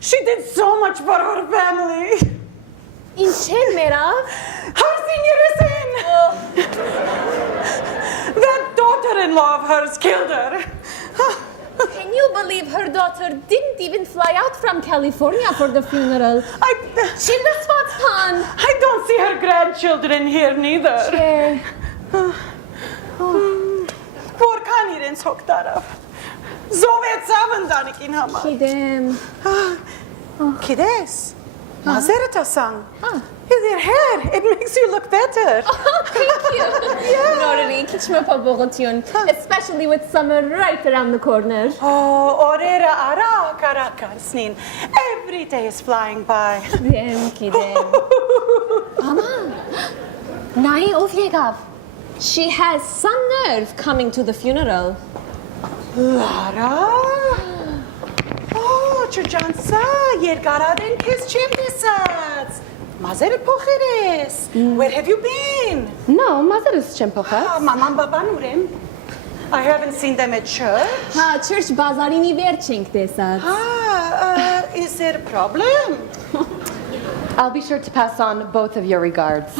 She did so much for her family. İnçen Merav? Her senior That daughter-in-law of hers killed her. Can you believe her daughter didn't even fly out from California for the funeral? Şimdi Svatpan. I don't see her grandchildren here neither. Chair. Vorkanirin sok taraf. Zovet savandanikin hamar. Kidem. Kides. Mazereta sang. Is your hair? It makes you look better. Thank you. Norari, kichme pabogatyon. Especially with summer right around the corner. Oh, orera ara karakarsnin. Every day is flying by. Dem kidem. Ama. Nai ovyegav. She has some nerve coming to the funeral. Lara? Oh, Chujansa, yergaraden kes chimdesats. Mazeret pocheres. Where have you been? No, Mazarus Chempocha. Mamam babanurem. I haven't seen them at church. Ha, church bazarini verchink desat. Is there a problem? I'll be sure to pass on both of your regards.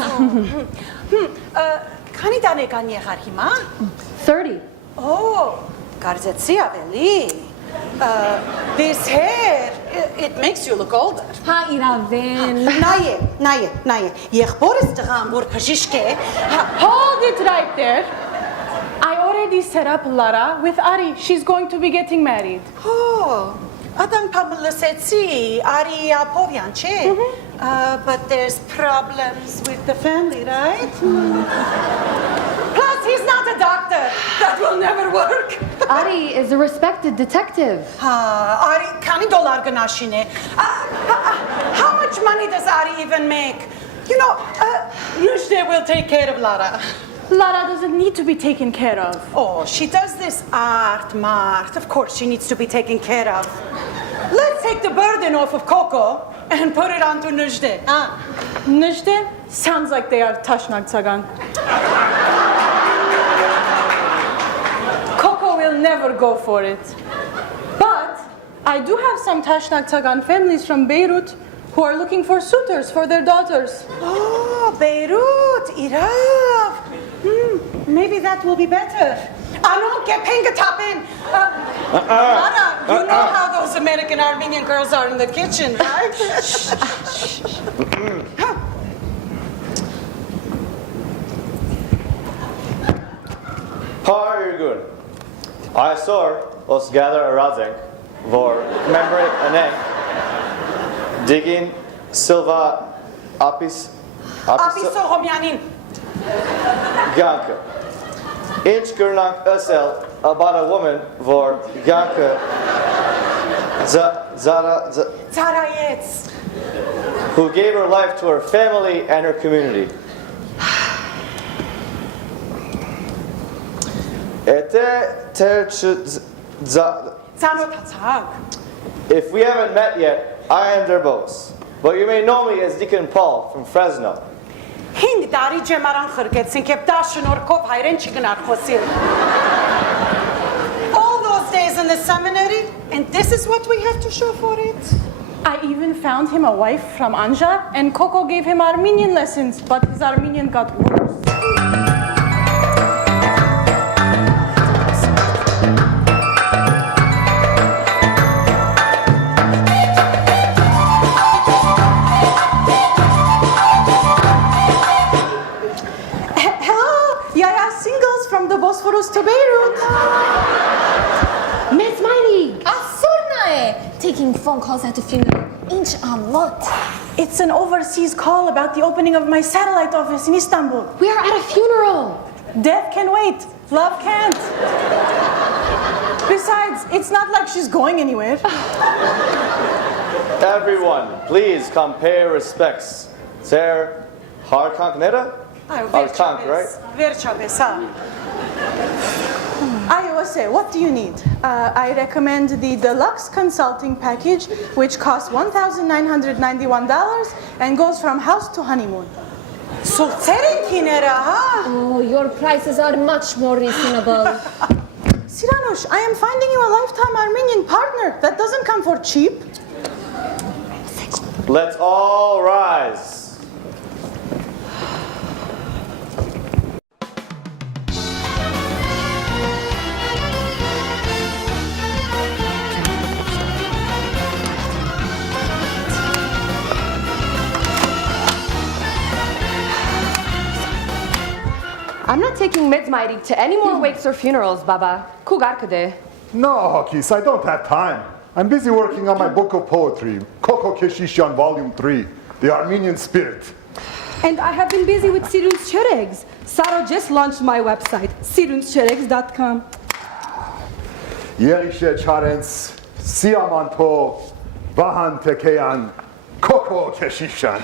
Kani dane ganye harhima? 30. Oh, garzetsi aveli. This hair, it makes you look older. Ha, iraven. Naye. Yechboris dagam bor kashishke. Hold it right there. I already set up Lara with Ari. She's going to be getting married. Oh, Adam Pamelasetsi, Ari Apovyanche. But there's problems with the family, right? Plus, he's not a doctor. That will never work. Ari is a respected detective. Ari, kani dolar ganashine. How much money does Ari even make? You know, Nushde will take care of Lara. Lara doesn't need to be taken care of. Oh, she does this art, Mart. Of course, she needs to be taken care of. Let's take the burden off of Coco and put it onto Nushde. Nujde sounds like they are Tashnak Tsagan. Coco will never go for it. But I do have some Tashnak Tsagan families from Beirut who are looking for suitors for their daughters. Oh, Beirut, Iraq. Maybe that will be better. Anu, get Pingatapin. Lara, you know how those American Armenian girls are in the kitchen, right? Hargun. I saw us gather a razing for commemorate ane digging Silva Apis Homyanin. Ganka. Inch Gurnak Usel about a woman for Ganka Zarayets. who gave her life to her family and her community. If we haven't met yet, I am their boss. But you may know me as Deacon Paul from Fresno. Hing dari jemaran khirgetsin kep dashin orkov hayren chiganar khosil. All those days in the seminary, and this is what we have to show for it. I even found him a wife from Anja, and Coco gave him Armenian lessons, but his Armenian got worse. Bosphorus to Beirut. Miss Mighty! Asurnae! Taking phone calls at the funeral. Inch amot. It's an overseas call about the opening of my satellite office in Istanbul. We are at a funeral. Death can wait. Love can't. Besides, it's not like she's going anywhere. Everyone, please come pay respects. Sir, Harkank Neda? Harkank, right? Ayose, what do you need? I recommend the deluxe consulting package, which costs $1,991 and goes from house to honeymoon. So Kinera, huh? Oh, your prices are much more reasonable. Siranush, I am finding you a lifetime Armenian partner. That doesn't come for cheap. Let's all rise. I'm not taking Midsmighty to any more wakes or funerals, Baba. Kugarkade. No, Hakis, I don't have time. I'm busy working on my book of poetry, Koko Keshishan Volume 3, The Armenian Spirit. And I have been busy with Sirun's Cheregs. Saro just launched my website, sirunscheregs.com. Yerishe Charens, Siamanto, Vahan Tekeyan, Koko Keshishan.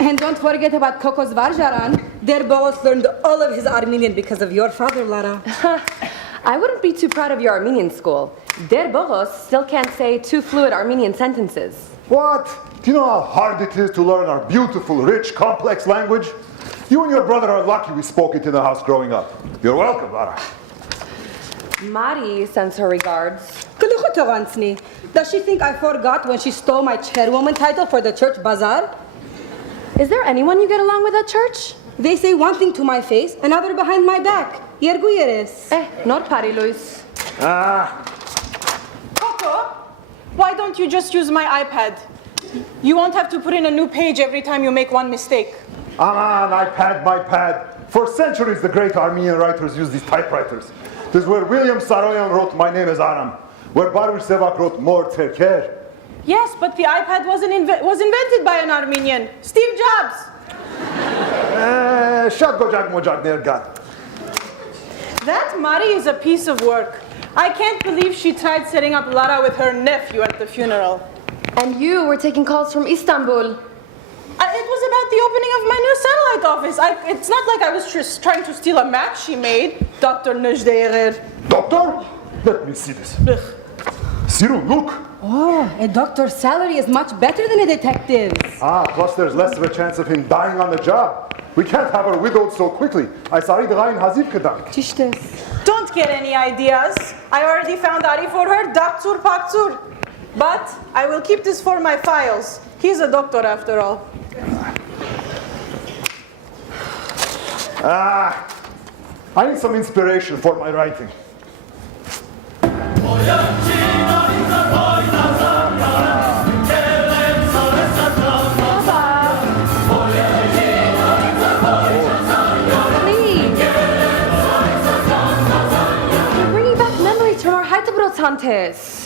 And don't forget about Kokos Varjaran. Their boss learned all of his Armenian because of your father, Lara. I wouldn't be too proud of your Armenian school. Der Boros still can't say two fluid Armenian sentences. What? Do you know how hard it is to learn our beautiful, rich, complex language? You and your brother are lucky we spoke it in the house growing up. You're welcome, Lara. Mari sends her regards. Does she think I forgot when she stole my chairwoman title for the church bazaar? Is there anyone you get along with at church? They say one thing to my face, another behind my back. Yergu yeres. Not Pari Luis. Coco, why don't you just use my iPad? You won't have to put in a new page every time you make one mistake. Aman, iPad, my pad. For centuries, the great Armenian writers used these typewriters. This is where William Saroyan wrote My Name is Aram, where Baruch Sevak wrote Mor Terker. Yes, but the iPad was invented by an Armenian, Steve Jobs. That Mari is a piece of work. I can't believe she tried setting up Lara with her nephew at the funeral. And you were taking calls from Istanbul. It was about the opening of my new satellite office. It's not like I was just trying to steal a map she made, Dr. Nejdeirer. Doctor? Let me see this. Sirun, look. Oh, a doctor's salary is much better than a detective's. Plus there's less of a chance of him dying on the job. We can't have her widowed so quickly. Don't get any ideas. I already found Ari for her, Daktur Paktur. But I will keep this for my files. He's a doctor after all. I need some inspiration for my writing.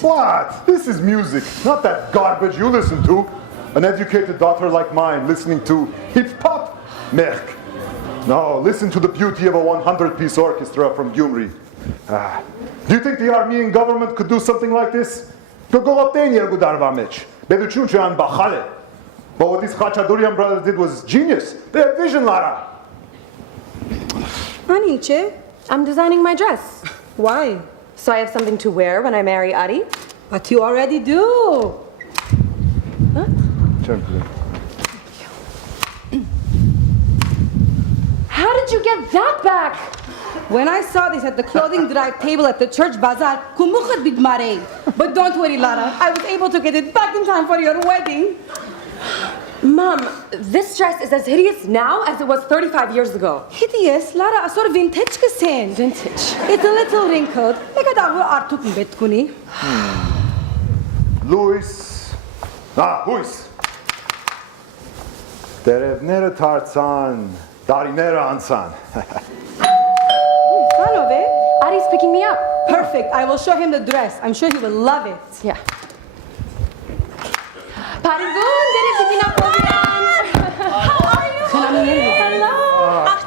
What? This is music, not that garbage you listen to. An educated daughter like mine listening to hip-hop? Merk. No, listen to the beauty of a 100-piece orchestra from Gyumri. Do you think the Armenian government could do something like this? But what these Khachadurian brothers did was genius. They had vision, Lara. I'm designing my dress. Why? So I have something to wear when I marry Ari? But you already do. How did you get that back? When I saw this at the clothing drive table at the church bazaar, but don't worry, Lara. I was able to get it back in time for your wedding. Mom, this dress is as hideous now as it was 35 years ago. Hideous? Lara, a sort of vintage kasen. Vintage. It's a little wrinkled. Luis. Luis. Terevnere tartsan, darinere ansan. Ari's picking me up. Perfect. I will show him the dress. I'm sure he will love it. Yeah. How are you? Hello. Ach,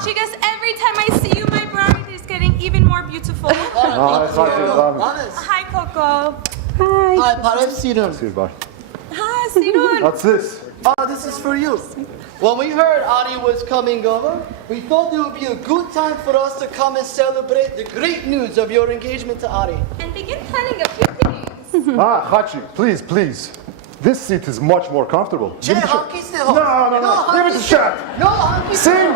Every time I see you, my bride is getting even more beautiful. Hi, Coco. Hi, Paref Sidon. Hi, Sidon. What's this? Oh, this is for you. When we heard Ari was coming over, we thought it would be a good time for us to come and celebrate the great news of your engagement to Ari. And begin planning a few things. Hachi, please. This seat is much more comfortable. Che, Hanky still. No. Give it a shot. No, Hanky Sing.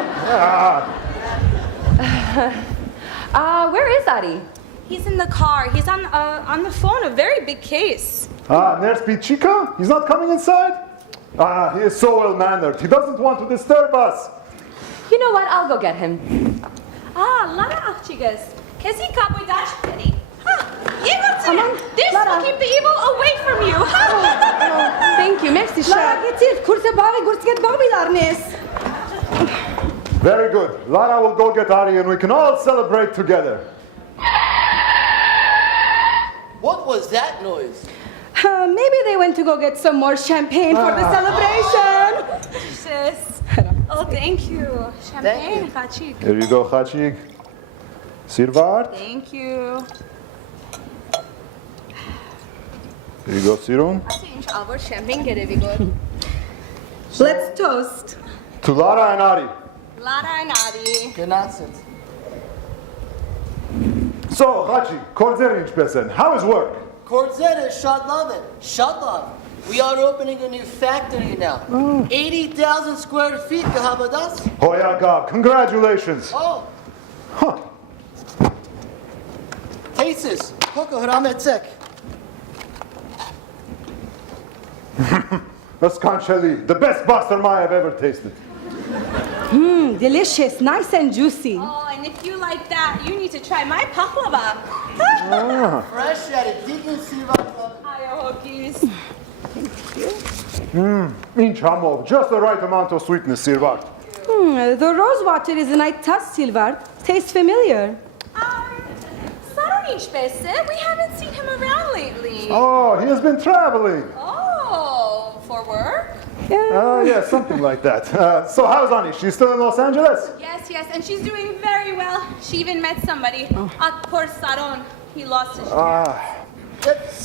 Where is Ari? He's in the car. He's on the phone, a very big case. Nurse Chica? He's not coming inside? He is so well-mannered. He doesn't want to disturb us. You know what? I'll go get him. Lara Akchigas. Kesi kapoy dash peri. Aman, This Lara. will keep the evil away from you. Thank you. Merci, Lara, chef. getir. Kurse bavi, gurtget bavi darnes. Very good. Lara will go get Ari and we can all celebrate together. What was that noise? Maybe they went to go get some more champagne for the celebration. Sis. Oh, thank you. Champagne, Khachik. Here you go, Khachik. Sirvar. Thank you. Here you go, Sirun. Our champagne gerevi god. Let's toast. To Lara and Ari. Lara and Adi. Good nonsense. So, Khachik, Korzerin Pesen, how is work? Korzet is Shadlaven. Shadlav. We are opening a new factory now. 80,000 square feet, Gahabadas. Hoya Gab, congratulations. Oh. Huh. Tases. Koko Hrametzek. That's Kancheli, the best bastarma I've ever tasted. Delicious, nice and juicy. Oh, and if you like that, you need to try my paklava. Fresh at a Deacon Siva. Hi, Hokis. Inch Hamov, just the right amount of sweetness, Sirvar. The rose water is a night task, Silvar. Tastes familiar. Saroninch Bese, we haven't seen him around lately. Oh, he has been traveling. Oh, for work? Yeah, something like that. So how's Ani? She's still in Los Angeles? Yes, and she's doing very well. She even met somebody at Port Saron. He lost his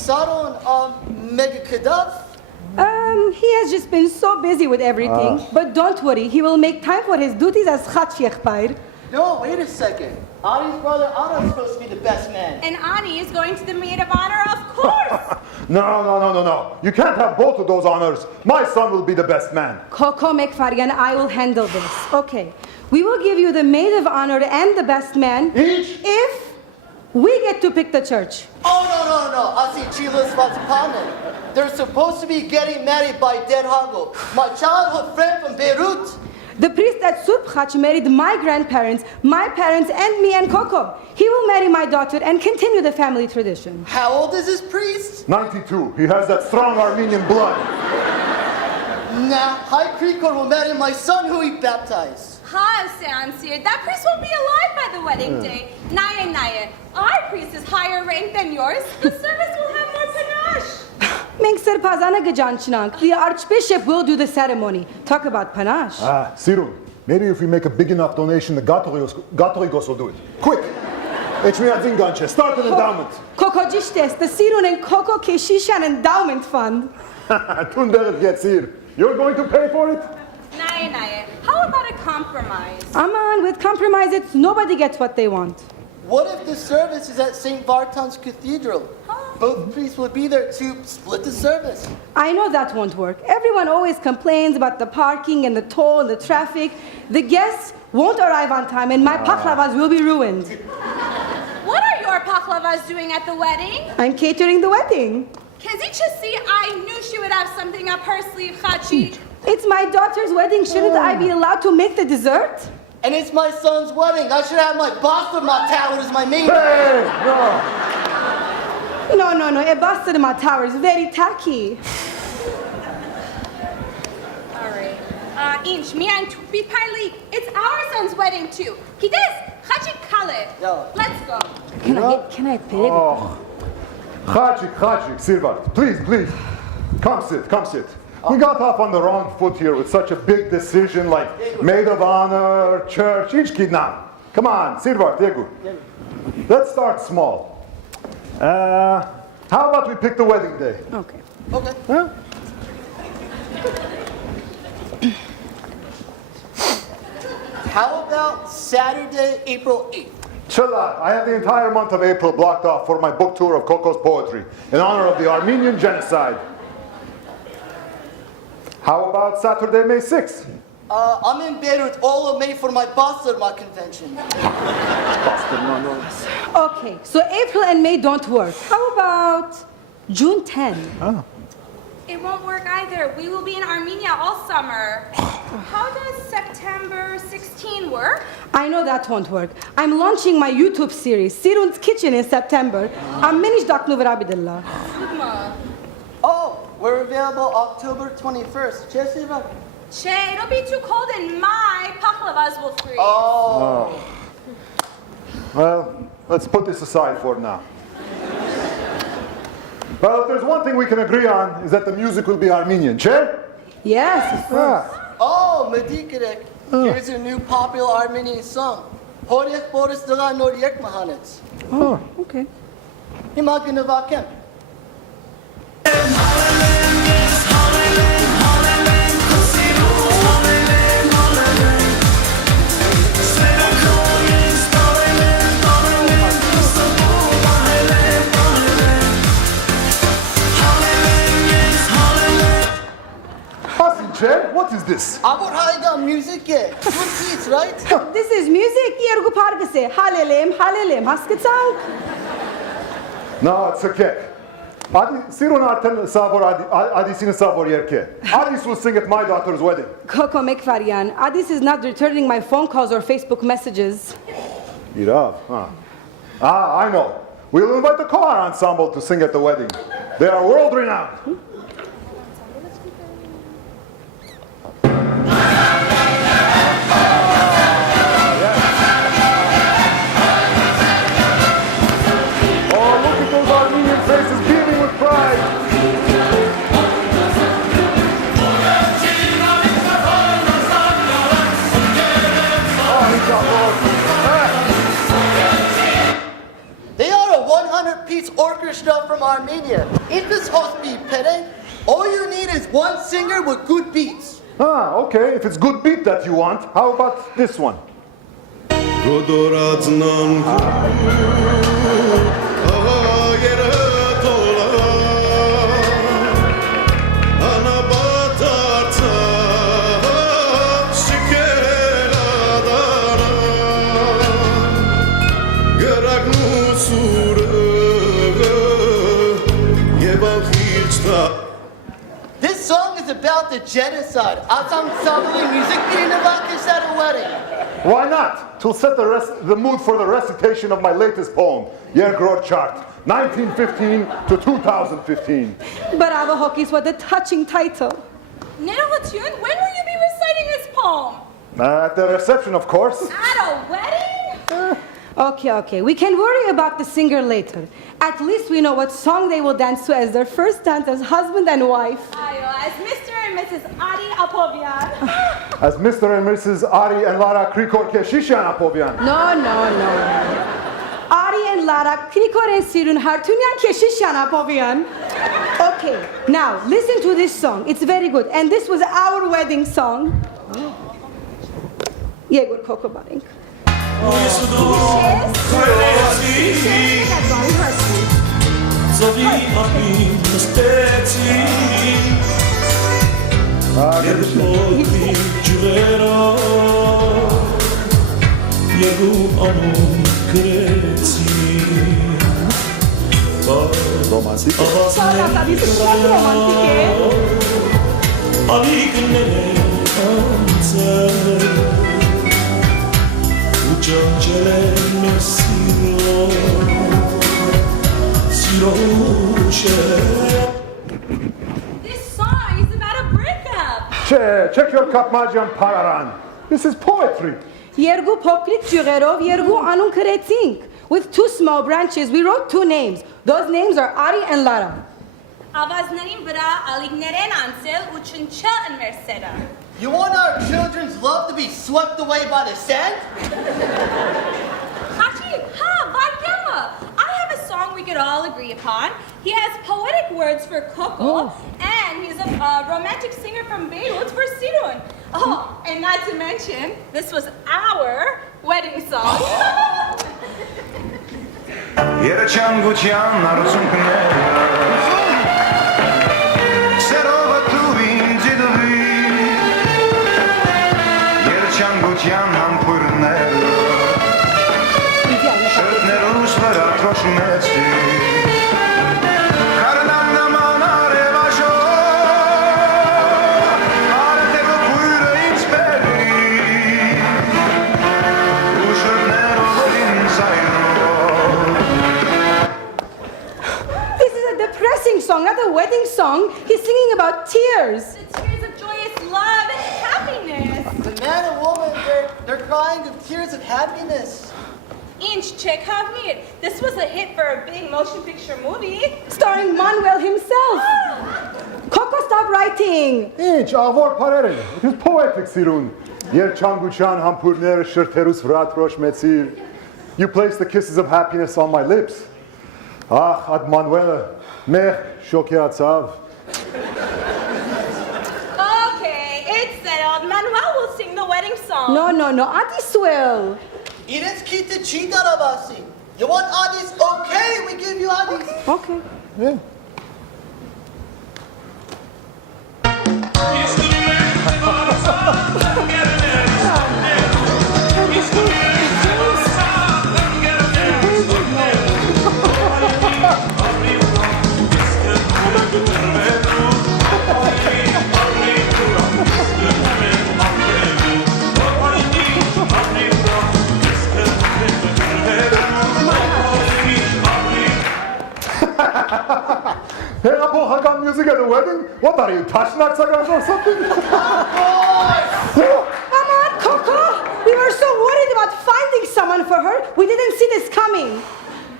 Saron Mega Kadav. He has just been so busy with everything. But don't worry, he will make time for his duties as Khat Sheikh. No, wait a second. Ari's brother Ara is supposed to be the best man. And Ani is going to the maid of honor, of course. No. You can't have both of those honors. My son will be the best man. Coco Mekfari and I will handle this. Okay. We will give you the maid of honor and the best man. Each? If we get to pick the church. Oh, no. I see Chilas Vatapane. They're supposed to be getting married by Dead Hago, my childhood friend from Beirut. The priest at Surpchach married my grandparents, my parents, and me and Coco. He will marry my daughter and continue the family tradition. How old is this priest? 92. He has that strong Armenian blood. Nah, High Creeker will marry my son who he baptized. Ha, Sansir, that priest won't be alive by the wedding day. Naya. Our priest is higher ranked than yours. The service will have more panache. The archbishop will do the ceremony. Talk about panache. Sirun, maybe if we make a big enough donation, the Gatorigos will do it. Quick! Start an endowment. Coco Jishtes, the Sirun and Coco Keshishan Endowment Fund. Tunder gets here. You're going to pay for it? Naya, how about a compromise? Aman, with compromise, nobody gets what they want. What if the service is at St. Vartan's Cathedral? Both priests will be there to split the service. I know that won't work. Everyone always complains about the parking and the toll and the traffic. The guests won't arrive on time and my paklavas will be ruined. What are your paklavas doing at the wedding? I'm catering the wedding. Kezichasi, I knew she would have something up her sleeve, Chachi. It's my daughter's wedding. Shouldn't I be allowed to make the dessert? And it's my son's wedding. I should have my bastard tower as my main. Hey, no. No. A bastard in my tower is very tacky. All right. Inch, me and Tupi Pali. It's our son's wedding too. Kides, Chachi Kale. No. Let's go. Can I pay? Oh. Khachik, Silva, please. Come sit. We got off on the wrong foot here with such a big decision like maid of honor, church, each kidnap. Come on, Silvar, Diego. Let's start small. How about we pick the wedding day? Okay. Okay. Huh? How about Saturday, April 8th? Chill out. I have the entire month of April blocked off for my book tour of Coco's poetry in honor of the Armenian genocide. How about Saturday, May 6th? I'm in Beirut all of May for my Bastırma convention. Okay, so April and May don't work. How about June 10? Oh. It won't work either. We will be in Armenia all summer. How does September 16 work? I know that won't work. I'm launching my YouTube series, Sirun's Kitchen, in September. I'm Minish Daknu Verabidillah. Sigma. Oh, we're available October 21st. Jesse, Che, it'll be too cold and my paklavas will freeze. Oh. Well, let's put this aside for now. Well, if there's one thing we can agree on, is that the music will be Armenian. Che? Yes, of course. Oh, Medikirek. Here's a new popular Armenian song. Horek Boris Dila Noriek Mahanets. Oh, okay. Imagine Vakem. Che, what is this? Abur Haida music, good beats, right? This is music. Yergu pargase. Halelem, halelem. Hasketsang. No, it's okay. Sirun Artel Sabor Adisina Sabor Yerke. Adis will sing at my daughter's wedding. Coco Mekvarian. Adis is not returning my phone calls or Facebook messages. Irav, huh? Ah, I know. We'll invite the choir ensemble to sing at the wedding. They are world renowned. Orchestra from Armenia. If this host be Pere, all you need is one singer with good beats. Ah, okay. If it's good beat that you want, how about this one? This song is about the genocide. Atam Sabali music being about this at a wedding. Why not? To set the mood for the recitation of my latest poem, Yer Gror Chart, 1915 to 2015. Bravo, Hokis, what a touching title. Nidolatune, when will you be reciting this poem? At the reception, of course. At a wedding? Okay. We can worry about the singer later. At least we know what song they will dance to as their first dance as husband and wife. As Mr. and Mrs. Ari Apovian. As Mr. and Mrs. Ari and Lara Krikor Keshishan Apovian. No. Ari and Lara Krikor and Sirun Hartunyan Keshishan Apovian. Okay, now listen to this song. It's very good. And this was our wedding song. Yegor Coco Baring. This song is about a breakup. Check your Kapmajan Pararan. This is poetry. Yergu Pokrit Jurerov, Yergu Anun Kretsink. With two small branches, we wrote two names. Those names are Ari and Lara. Avaznerin vra aligneren ansel uchuncha and Merceda. You want our children's love to be swept away by the sand? Khan. He has poetic words for Coco, and he's a romantic singer from Beirut for Sirun. Oh, and not to mention, this was our wedding song. Song, not a wedding song. He's singing about tears. The tears of joyous love and happiness. The man and woman, they're crying of tears of happiness. Inch Chekhov-Mir. This was a hit for a big motion picture movie. Starring Manuel himself. Coco, stop writing. Ինչ, ավոր parere. It is poetic, Sirun. Երջանկության համբուրները շրթերուս վրա թրոշմեցիր. You placed the kisses of happiness on my lips. Ach, ad Manuela, mech շոկեացավ. Okay, it's settled. Manuel will sing the wedding song. No, Adis will. İrens kitti çiğdar abası. You want Adis? Okay, we give you Adis. Okay. Yeah. Hey, Apohakan music at the wedding? What are you, Tashnaksagans or something? Come on, Coco. We were so worried about finding someone for her. We didn't see this coming.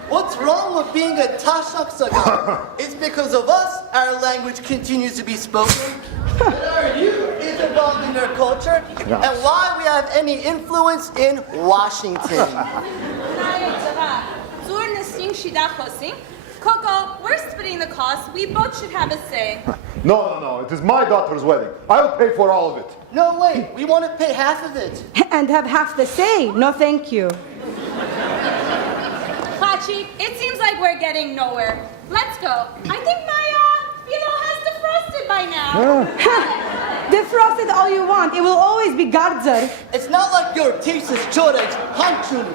What's wrong with being a Tashak Sagan? It's because of us our language continues to be spoken. That our youth is involved in their culture. And why we have any influence in Washington. Coco, we're splitting the cost. We both should have a say. No. It is my daughter's wedding. I'll pay for all of it. No way. We want to pay half of it. And have half the say. No, thank you. Hachi, it seems like we're getting nowhere. Let's go. I think my philo has defrosted by now. Defrost it all you want. It will always be Gardzar. It's not like your taste is chorage, hanchun.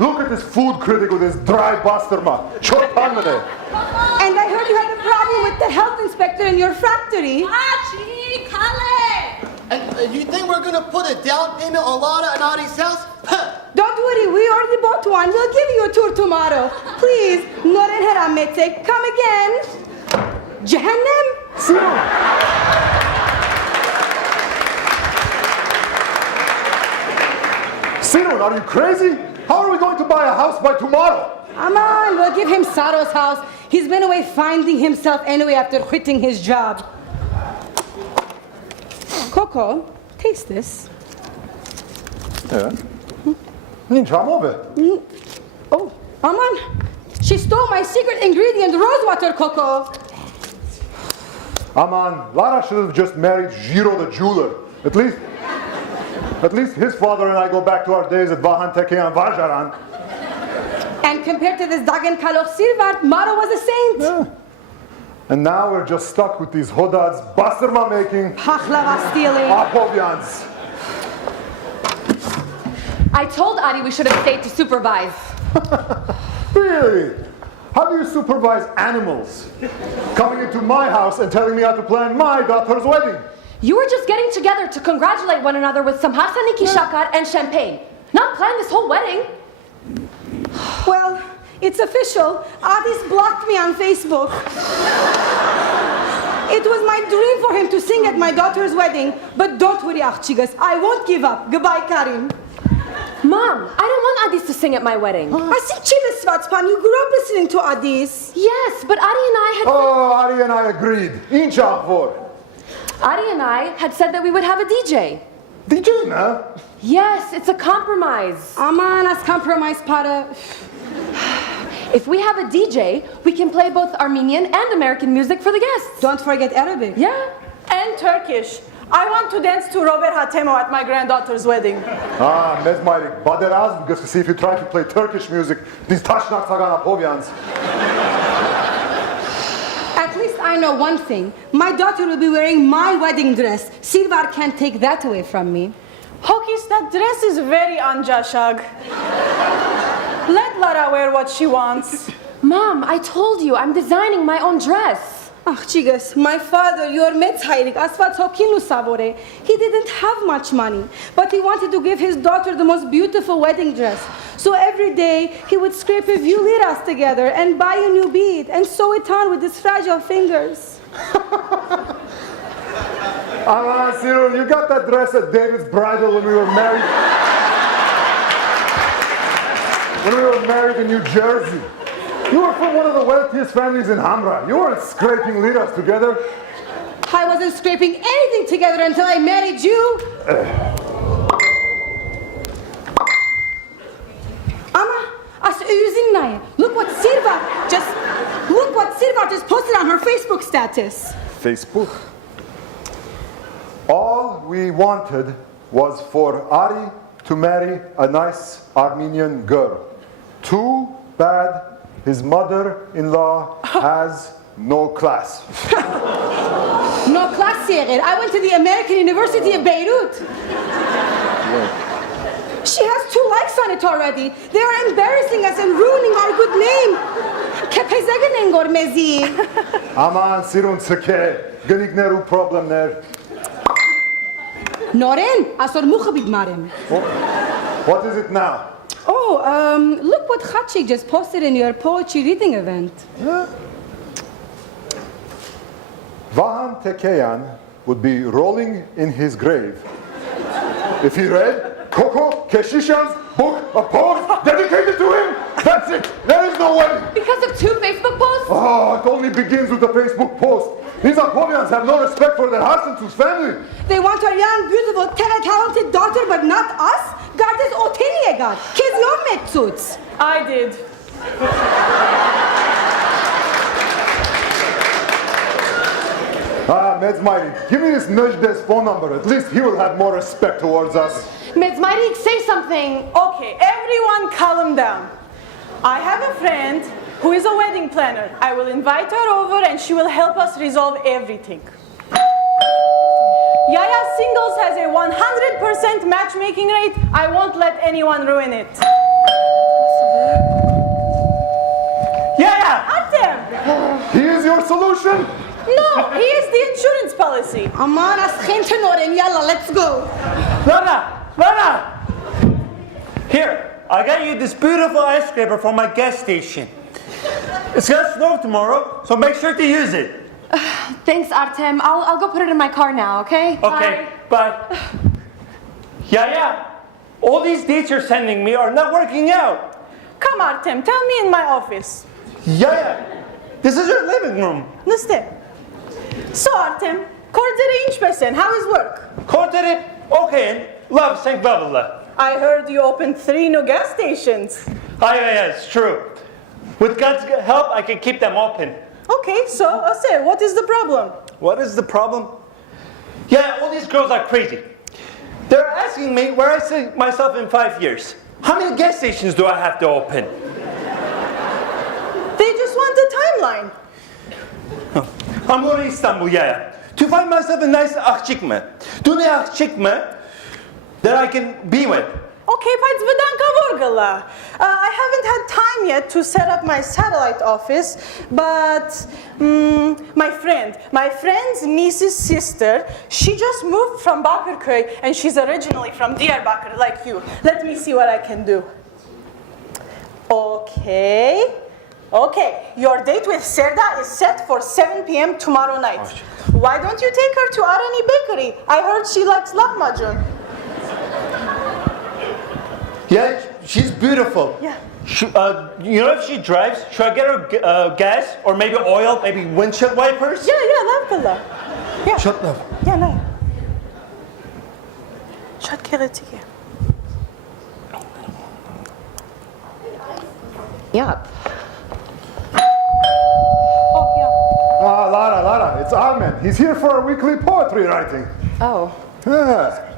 Look at this food critic with his dry bastarma. Chorpanmane. And I heard you had a problem with the health inspector in your factory. Hachi, Kale! And you think we're going to put a down payment on Lara and Adi's house? Don't worry, we already bought one. We'll give you a tour tomorrow. Please, Noren Haramete, come again. Jahannam? Sinun, are you crazy? How are we going to buy a house by tomorrow? Aman, we'll give him Saro's house. He's been away finding himself anyway after quitting his job. Coco, taste this. Yeah. Oh, Aman, she stole my secret ingredient, rosewater, Coco. Aman, Lara should have just married Giro the jeweler. At least his father and I go back to our days at Vahan Teke and Vajaran. And compared to this Dagen Kaloch Sirvat, Maro was a saint. Yeah. And now we're just stuck with these hodads, bastarma making, Pachlava stealing. apovians. I told Adi we should have stayed to supervise. Really? How do you supervise animals? Coming into my house and telling me how to plan my daughter's wedding. You were just getting together to congratulate one another with some Hassaniki shakar and champagne. Not plan this whole wedding. Well, it's official. Adis blocked me on Facebook. It was my dream for him to sing at my daughter's wedding. But don't worry, Achchigas. I won't give up. Goodbye, Karim. Mom, I don't want Adis to sing at my wedding. I see Chilis Svartspan. You grew up listening to Adis. Yes, but Adi and I had... Oh, Ari and I agreed. Inchakvor. Adi and I had said that we would have a DJ. DJ, na? Yes, it's a compromise. Aman, as compromise para. If we have a DJ, we can play both Armenian and American music for the guests. Don't forget Arabic. Yeah. And Turkish. I want to dance to Robert Hatemo at my granddaughter's wedding. Mezmayrik, baderazm, because see if you try to play Turkish music, these tashnak saganapovians. At least I know one thing. My daughter will be wearing my wedding dress. Silvar can't take that away from me. Hokis, that dress is very anjashag. Let Lara wear what she wants. Mom, I told you, I'm designing my own dress. Աղջիկս, my father, your մեծ հայրիկ, Աստված հոգին լուսավոր է. He didn't have much money, but he wanted to give his daughter the most beautiful wedding dress. So every day, he would scrape a few liras together and buy a new bead and sew it on with his fragile fingers. Cyril, you got that dress at David's bridal when we were married? When we were married in New Jersey. You were from one of the wealthiest families in Hamra. You weren't scraping liras together. I wasn't scraping anything together until I married you. Ama, as üzün naye. Look what Silva just posted on her Facebook status. Facebook? All we wanted was for Ari to marry a nice Armenian girl. Too bad his mother-in-law has no class. No class եղեր. I went to the American University of Beirut. She has 2 likes on it already. They are embarrassing us and ruining our good name. Քեփեզեգն են գոր մեզի. Aman sirun ցկե, գնիկներ ու պրոբլեմներ. Նորեն, ասոր մուխը բիդ մարեմ. What is it now? Oh, look what Khachik just posted in your poetry reading event. Vahan Tekeyan would be rolling in his grave if he read Coco Keshishan's book of poems dedicated to him. That's it. There is no way. Because of 2 Facebook posts? Oh, it only begins with a Facebook post. These Apovians have no respect for their Harsentus family. They want our young, beautiful, talented daughter, but not us? God is oteni God. Kids your metzuts. I did. Medzmayri, give me this Nejde's phone number. At least he will have more respect towards us. Medzmayri, say something. Okay, everyone calm down. I have a friend who is a wedding planner. I will invite her over and she will help us resolve everything. Yaya Singles has a 100% matchmaking rate. I won't let anyone ruin it. Yeah! Artem! He is your solution? No, he is the insurance policy. Aman as gente Noren, yalla, let's go. Lana! Here, I got you this beautiful ice scraper from my gas station. It's gonna snow tomorrow, so make sure to use it. Thanks, Artem. I'll go put it in my car now, okay? Okay, bye. Yeah. All these dates you're sending me are not working out. Come, Artem, tell me in my office. Yeah. This is your living room. Niste. So, Artem, kordere inch pesen, how is work? Kortere, okay, love, thank Babala. I heard you opened 3 new gas stations. Yeah, it's true. With God's help, I can keep them open. Okay, so, Asir, what is the problem? What is the problem? Yeah, all these girls are crazy. They're asking me where I see myself in 5 years. How many gas stations do I have to open? They just want the timeline. I'm going to Istanbul, yeah. To find myself a nice akhchikme. Dune akhchikme that I can be with. Okay, I haven't had time yet to set up my satellite office, but my friend's niece's sister, she just moved from Bakırköy and she's originally from Diyarbakır, like you. Let me see what I can do. Okay, your date with Serda is set for 7 p.m. tomorrow night. Why don't you take her to Arani Bakery? I heard she likes lahmacun. Yeah, she's beautiful. Yeah. You know if she drives, should I get her gas or maybe oil, maybe windshield wipers? Yeah, lavkala. Yeah. Shut up. Yeah, no. Shut kiretiye. Yep. That's Armen. He's here for our weekly poetry writing. Oh. Yeah.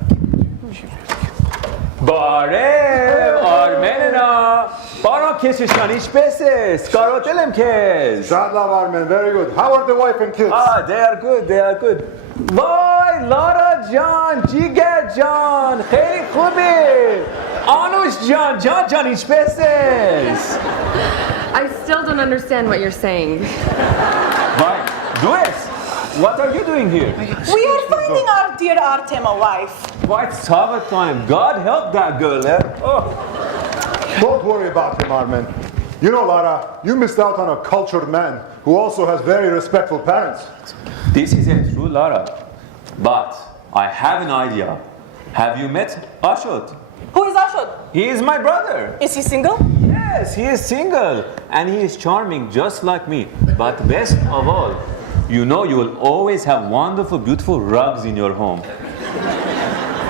Barev, Armenina. Baron kesishkan ishpeses. Karotelem kes. Shadlav Armen, very good. How are the wife and kids? They are good, they are good. Vay, Lara Can, Jiger Can, kheli khube. Anush Can ishpeses. I still don't understand what you're saying. Vay, Dues, what are you doing here? We are finding our dear Artem a wife. Why, it's Sabbath time. God help that girl, eh? Oh. Don't worry about him, Armen. You know, Lara, you missed out on a cultured man who also has very respectful parents. This isn't true, Lara. But I have an idea. Have you met Ashot? Who is Ashod? He is my brother. Is he single? Yes, he is single. And he is charming just like me. But best of all, you know you will always have wonderful, beautiful rugs in your home.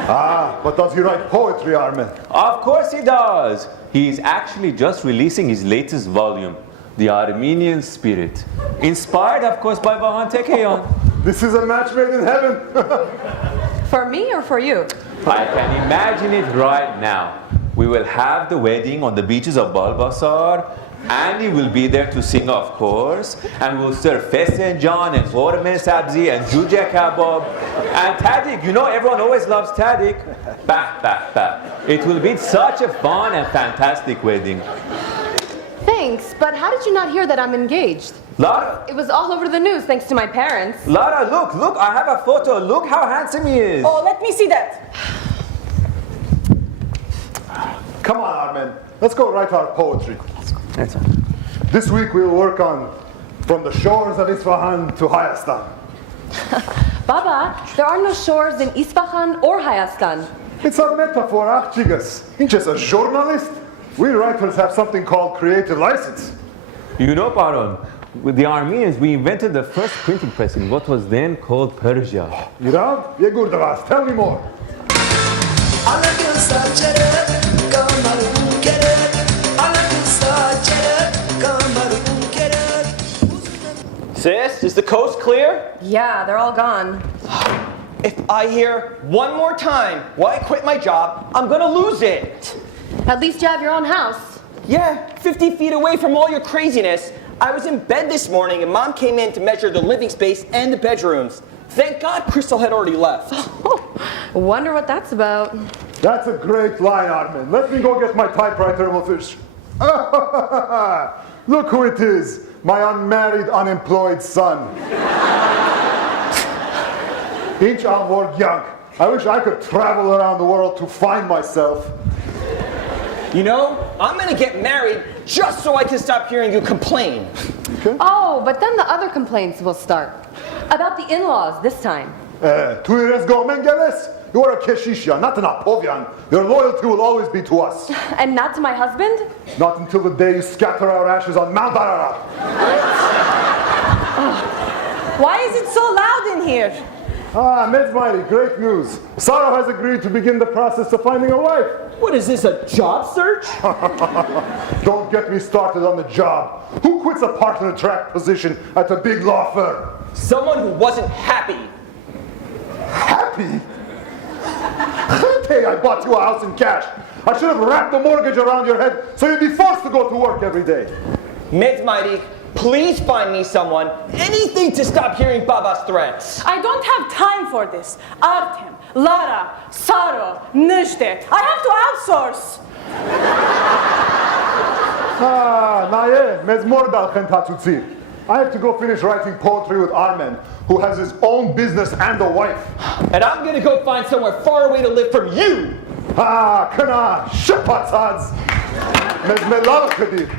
Ah, but does he write poetry, Armen? Of course he does. He is actually just releasing his latest volume, The Armenian Spirit. Inspired, of course, by Vahan Tekeyan. This is a match made in heaven. For me or for you? I can imagine it right now. We will have the wedding on the beaches of Balbasar. Andy will be there to sing, of course, and we'll serve fesenjan and horme sabzi and juje kebab. And Tadik, you know everyone always loves Tadik. Bah. It will be such a fun and fantastic wedding. Thanks, but how did you not hear that I'm engaged? Lara, It was all over the news thanks to my parents. Lara, look, I have a photo. Look how handsome he is. Oh, let me see that. Come on, Armen. Let's go write our poetry. That's all. This week we'll work on From the Shores of Isfahan to Hayastan. Baba, there are no shores in Isfahan or Hayastan. It's a metaphor, Achchigas. Ain't just a journalist. We writers have something called creative license. You know, Baron, with the Armenians, we invented the first printing press in what was then called Persia. Irav, Yegurdavas, tell me more. Sis, is the coast clear? Yeah, they're all gone. If I hear one more time why I quit my job, I'm gonna lose it. At least you have your own house. Yeah, 50 feet away from all your craziness. I was in bed this morning and Mom came in to measure the living space and the bedrooms. Thank God Crystal had already left. Wonder what that's about. That's a great line, Armen. Let me go get my typewriter and we'll finish. Look who it is. My unmarried, unemployed son. Inch Alvor Young. I wish I could travel around the world to find myself. You know, I'm gonna get married just so I can stop hearing you complain. Oh, but then the other complaints will start. About the in-laws this time. Tuires go Mengeles. You are a Keshisha, not an Apovian. Your loyalty will always be to us. And not to my husband? Not until the day you scatter our ashes on Mount Ararat. Why is it so loud in here? Ah, Medzmighty, great news. Sarah has agreed to begin the process of finding a wife. What is this, a job search? Don't get me started on the job. Who quits a partner track position at a big law firm? Someone who wasn't happy. Happy? Hey, I bought you a house in cash. I should have wrapped the mortgage around your head so you'd be forced to go to work every day. Mighty, please find me someone, anything to stop hearing Baba's threats. I don't have time for this. Artem, Lara, Saro, Nishtet. I have to outsource. Naye, mezmordal khentatutsi. I have to go finish writing poetry with Armen, who has his own business and a wife. And I'm gonna go find somewhere far away to live from you. Kana, shapatzads. Mezmelal khadir.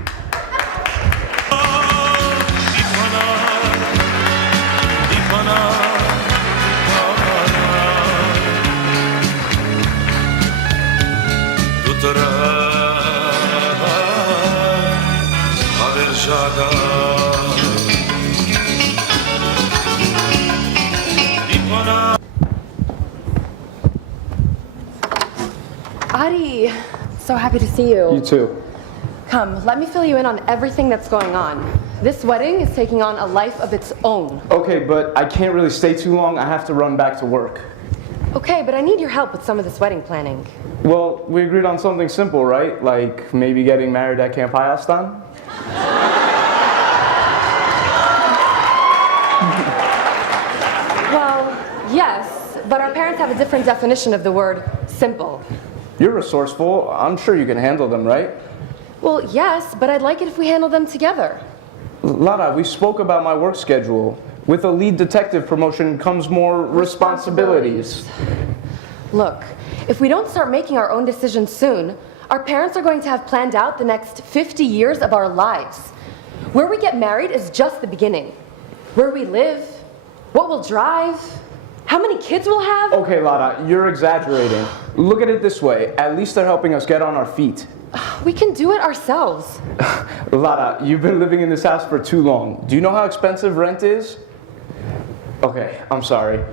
Adi, so happy to see you. You too. Come, let me fill you in on everything that's going on. This wedding is taking on a life of its own. Okay, but I can't really stay too long. I have to run back to work. Okay, but I need your help with some of this wedding planning. Well, we agreed on something simple, right? Like maybe getting married at Camp Hayastan? Well, yes, but our parents have a different definition of the word simple. You're resourceful. I'm sure you can handle them, right? Well, yes, but I'd like it if we handle them together. Lara, we spoke about my work schedule. With a lead detective promotion comes more responsibilities. Look, if we don't start making our own decisions soon, our parents are going to have planned out the next 50 years of our lives. Where we get married is just the beginning. Where we live, what we'll drive, how many kids we'll have. Okay, Lara, you're exaggerating. Look at it this way. At least they're helping us get on our feet. We can do it ourselves. Lara, you've been living in this house for too long. Do you know how expensive rent is? Okay, I'm sorry.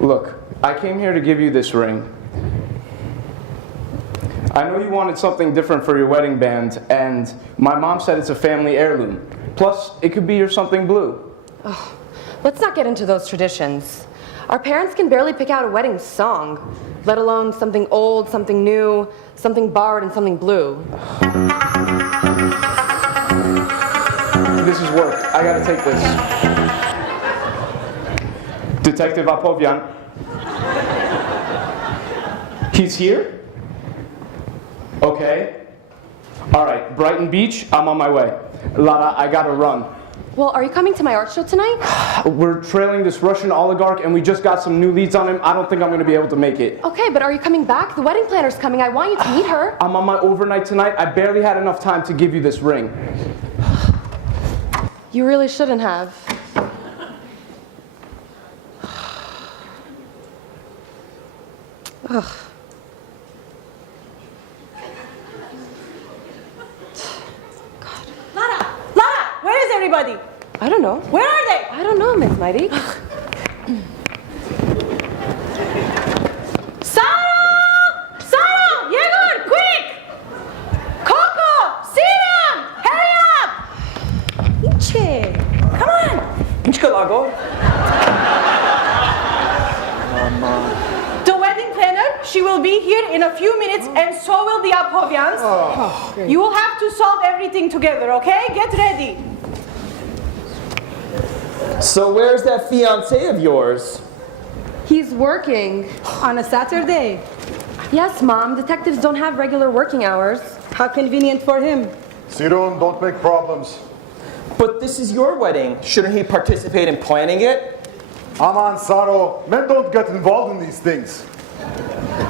Look, I came here to give you this ring. I know you wanted something different for your wedding band, and my mom said it's a family heirloom. Plus, it could be your something blue. Oh, let's not get into those traditions. Our parents can barely pick out a wedding song, let alone something old, something new, something borrowed, and something blue. This is work. I gotta take this. Detective Apovian. He's here? Okay. All right, Brighton Beach, I'm on my way. Lara, I gotta run. Well, are you coming to my art show tonight? We're trailing this Russian oligarch and we just got some new leads on him. I don't think I'm gonna be able to make it. Okay, but are you coming back? The wedding planner's coming. I want you to meet her. I'm on my overnight tonight. I barely had enough time to give you this ring. You really shouldn't have. Ugh. Lara, where is everybody? I don't know. Where are they? I don't know, Miss Mighty. Sarah, Yegor, quick! Coco, Sinan, hurry up! Iche, come on. The wedding planner, she will be here in a few minutes, and so will the Apovians. You will have to solve everything together, okay? Get ready. So where's that fiancé of yours? He's working. On a Saturday. Yes, Mom. Detectives don't have regular working hours. How convenient for him. Sirun, don't make problems. But this is your wedding. Shouldn't he participate in planning it? Aman, Saro, men don't get involved in these things.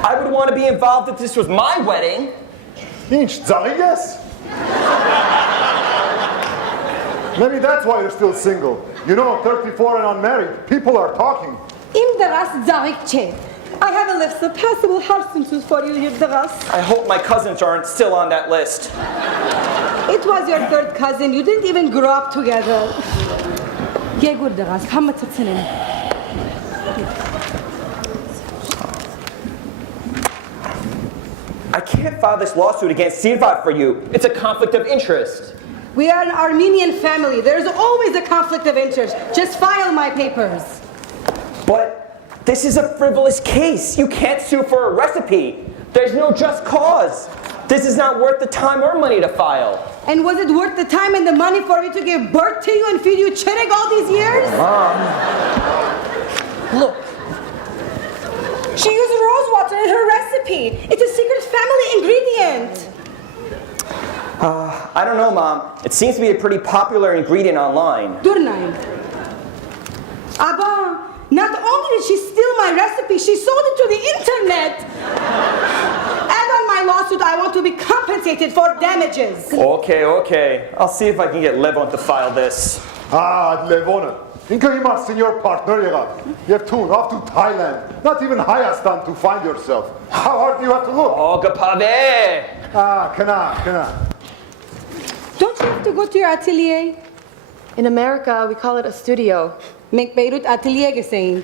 I would want to be involved if this was my wedding. Inch, yes. Maybe that's why you're still single. You know, 34 and unmarried, people are talking. I have a list of passable heart sentences for you, Yildiras. I hope my cousins aren't still on that list. It was your third cousin. You didn't even grow up together. I can't file this lawsuit against Sirvat for you. It's a conflict of interest. We are an Armenian family. There's always a conflict of interest. Just file my papers. But this is a frivolous case. You can't sue for a recipe. There's no just cause. This is not worth the time or money to file. And was it worth the time and the money for me to give birth to you and feed you chereg all these years? Mom. Look. She used rose water in her recipe. It's a secret family ingredient. I don't know, Mom. It seems to be a pretty popular ingredient online. Durnaim. Abba, not only did she steal my recipe, she sold it to the internet. And on my lawsuit, I want to be compensated for damages. Okay. I'll see if I can get Levon to file this. Levona. Inka ima senior partner yagad. You have to off to Thailand. Not even Hayastan to find yourself. How hard do you have to look? Oh, Gapave! Kana. Don't you have to go to your atelier? In America, we call it a studio. Make Beirut atelier gesehen.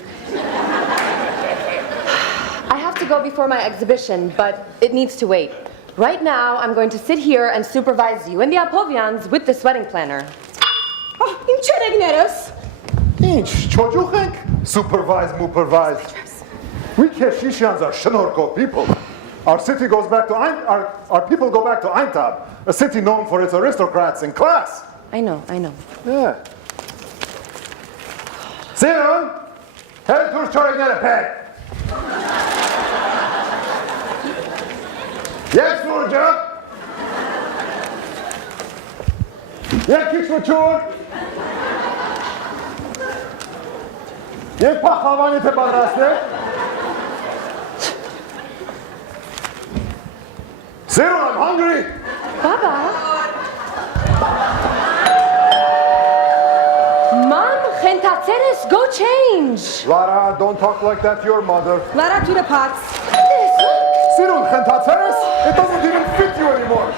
I have to go before my exhibition, but it needs to wait. Right now, I'm going to sit here and supervise you and the Apovians with this wedding planner. Իմ չերեգներս։ Ինչ, չոջուխ ենք? Supervise, supervise. We Keshishians are Shinorko people. Our city goes back to our people go back to Aintab, a city known for its aristocrats and class. I know. Yeah. Sinan, head to try to get a peg. Yes, Nurja. Yeah, kiss mature. Yeah, pakhavani te padraste. Sinan, I'm hungry. Baba. Mom, Gentateres, go change. Lara, don't talk like that to your mother. Lara to the pots. Sinan, Gentateres, it doesn't even fit you anymore.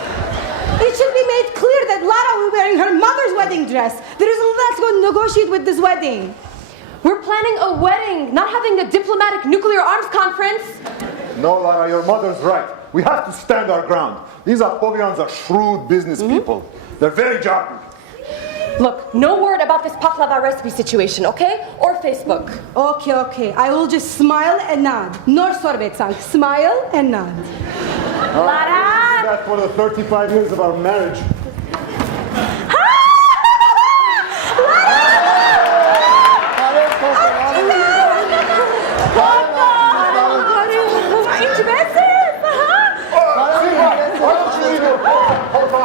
It should be made clear that Lara will be wearing her mother's wedding dress. There is a lot to go negotiate with this wedding. We're planning a wedding, not having a diplomatic nuclear arms conference. No, Lara, your mother's right. We have to stand our ground. These Apovians are shrewd business people. They're very jobby. Look, no word about this paklava recipe situation, okay? Or Facebook. Okay. I will just smile and nod. Nor sorbetsang. Smile and nod. Lara! That's for the 35 years of our marriage.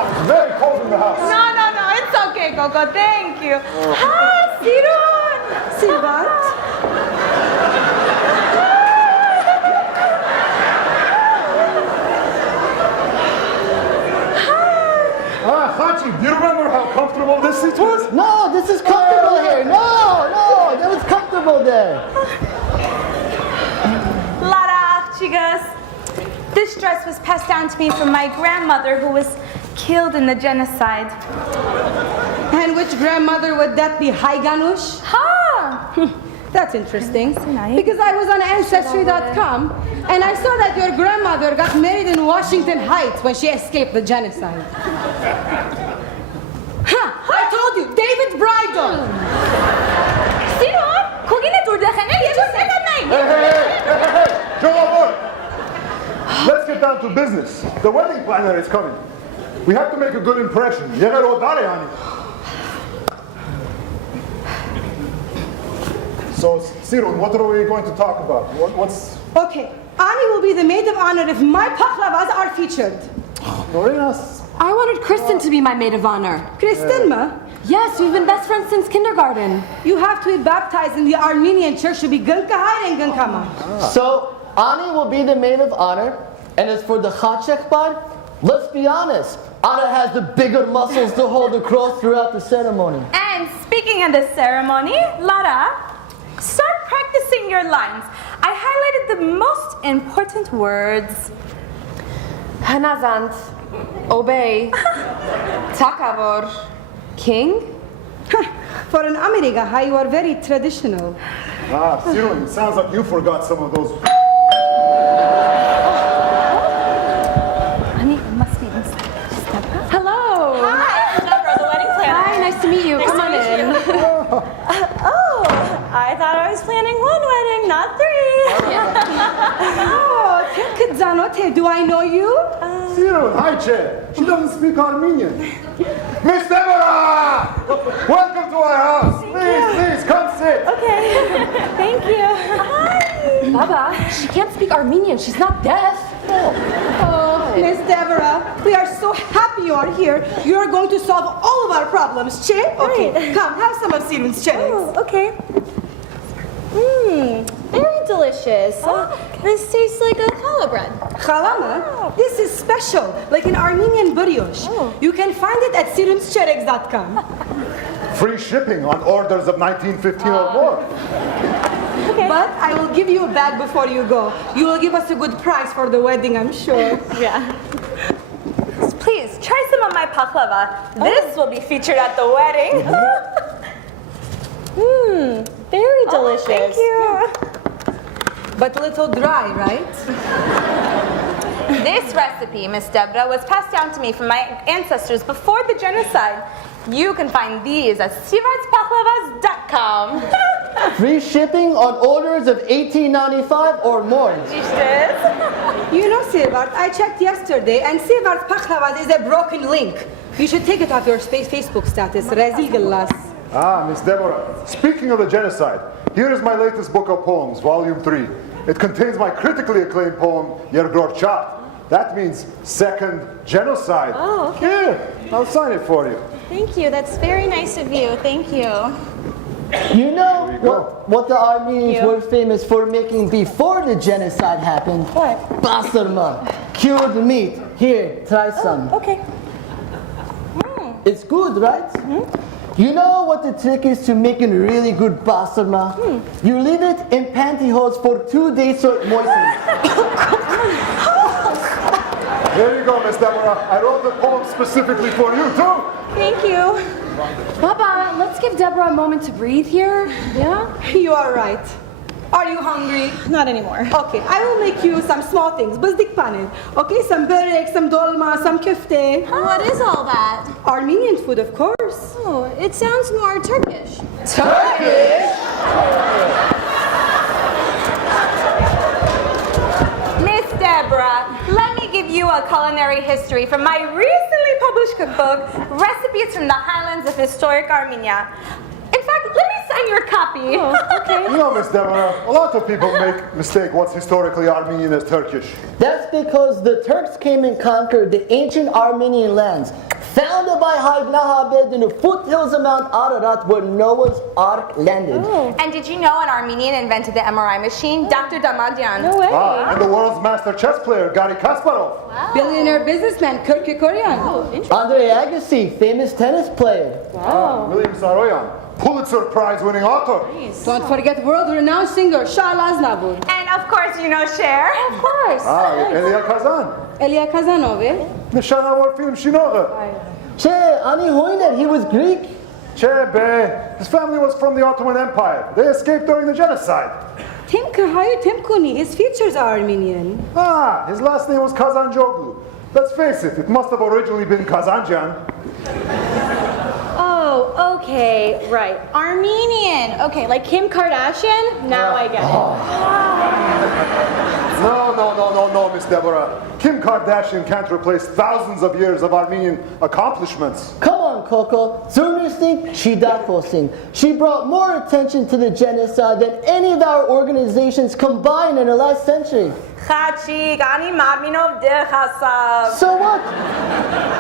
It's very cold in the house. No, it's okay, Coco. Thank you. Hi, Sirun. Silvat. Hachi, do you remember how comfortable this seat was? No, this is comfortable here. No, that was comfortable there. Lara, chicas. This dress was passed down to me from my grandmother who was killed in the genocide. And which grandmother would that be? Haiganush? Ha! That's interesting. Because I was on Ancestry.com and I saw that your grandmother got married in Washington Heights when she escaped the genocide. I told you, David Bridal. Sirun, kugine durdakhane ye jo sedam nahi. Hey! Joe boy! Let's get down to business. The wedding planner is coming. We have to make a good impression. So, Sirun, what are we going to talk about? What's... Okay, Ani will be the maid of honor if my paklavas are featured. Norinas. I wanted Kristen to be my maid of honor. Kristen, ma? Yes, we've been best friends since kindergarten. You have to be baptized in the Armenian church to be Gunkahai and Gunkama. So, Ani will be the maid of honor, and as for the Chachekban, let's be honest, Anna has the bigger muscles to hold the cross throughout the ceremony. And speaking of the ceremony, Lara, start practicing your lines. I highlighted the most important words. Hanazant, obey, takavor, king. For an Ameriga, you are very traditional. Sirun, it sounds like you forgot some of those. Hello. Hi, Deborah, the wedding planner. Hi, nice to meet you. Come on in. Oh, I thought I was planning one wedding, not three. Do I know you? Sirun, hi, Che. She doesn't speak Armenian. Miss Deborah! Welcome to our house. Please, come sit. Okay, thank you. Hi. Baba, she can't speak Armenian. She's not deaf. Oh, Miss Deborah, we are so happy you are here. You are going to solve all of our problems, Che? Okay, come, have some of Sirun's cherries. Oh, okay. Very delicious. This tastes like a challah bread. Chalama? This is special, like an Armenian brioche. You can find it at sirunscheregs.com. Free shipping on orders of 1915 or more. Okay. But I will give you a bag before you go. You will give us a good price for the wedding, I'm sure. Yeah. Please, try some of my paklava. This will be featured at the wedding. Very delicious. Thank you. But a little dry, right? This recipe, Miss Deborah, was passed down to me from my ancestors before the genocide. You can find these at sivartspaklavas.com. Free shipping on orders of $18.95 or more. You know, Sivart, I checked yesterday, and Sivart's Paklavas is a broken link. You should take it off your Facebook status. Rezil Gillas. Ah, Miss Deborah, speaking of the genocide, here is my latest book of poems, volume 3. It contains my critically acclaimed poem, Yer Gorchat. That means second genocide. Oh, okay. Here, I'll sign it for you. Thank you. That's very nice of you. Thank you. You know what the Armenians were famous for making before the genocide happened? What? Basarma, cured meat. Here, try some. Okay. It's good, right? You know what the trick is to making really good basarma? You leave it in pantyhose for 2 days so it moistens. There you go, Miss Deborah. I wrote the poem specifically for you, too. Thank you. Baba, let's give Deborah a moment to breathe here. Yeah? You are right. Are you hungry? Not anymore. Okay, I will make you some small things. Bazdik panel. Okay, some börek, some dolma, some köfte. What is all that? Armenian food, of course. Oh, it sounds more Turkish. Turkish? Miss Deborah, let me give you a culinary history from my recently published cookbook, Recipes from the Highlands of Historic Armenia. In fact, let me sign your copy. Oh, okay. You know, Miss Deborah, a lot of people mistake what's historically Armenian as Turkish. That's because the Turks came and conquered the ancient Armenian lands, founded by Hagnahabed in the foothills of Mount Ararat where Noah's Ark landed. Oh. And did you know an Armenian invented the MRI machine? Dr. Damadyan. No way. Ah, and the world's master chess player, Garry Kasparov. Wow. Billionaire businessman, Kirk Kikorian. Oh, interesting. Andre Agassi, famous tennis player. Ah, William Saroyan, Pulitzer Prize-winning author. Don't forget world-renowned singer, Shah Aznavour. And of course, you know Cher. Of course. Ah, Elia Kazan. Elia Kazanov. Nishana film Shinoga. Che, Ani Hoyner, he was Greek. Che, be. His family was from the Ottoman Empire. They escaped during the genocide. Timka, Hayu Timkuni. His features are Armenian. Ah, his last name was Kazanjoglu. Let's face it must have originally been Kazanjan. Oh, okay, right. Armenian. Okay, like Kim Kardashian? Now I get it. No, Miss Deborah. Kim Kardashian can't replace thousands of years of Armenian accomplishments. Come on, Coco. Zurnisting, Shidakosing. She brought more attention to the genocide than any of our organizations combined in the last century. So what?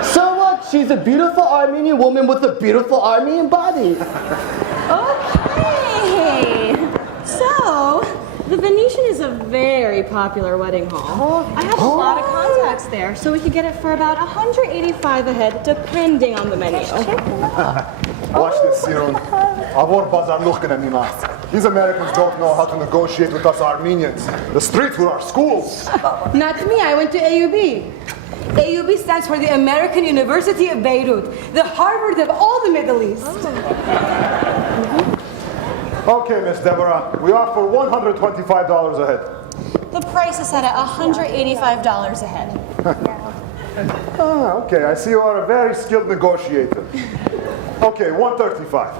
So what? She's a beautiful Armenian woman with a beautiful Armenian body. Okay. So, the Venetian is a very popular wedding hall. I have a lot of contacts there, so we could get it for about $185 a head, depending on the menu. Watch this, Siron. These Americans don't know how to negotiate with us Armenians. The streets were our schools. Not me, I went to AUB. AUB stands for the American University of Beirut, the Harvard of all the Middle East. Okay, Miss Deborah, we offer $125 a head. The price is set at $185 a head. Ah, okay, I see you are a very skilled negotiator. Okay, $135.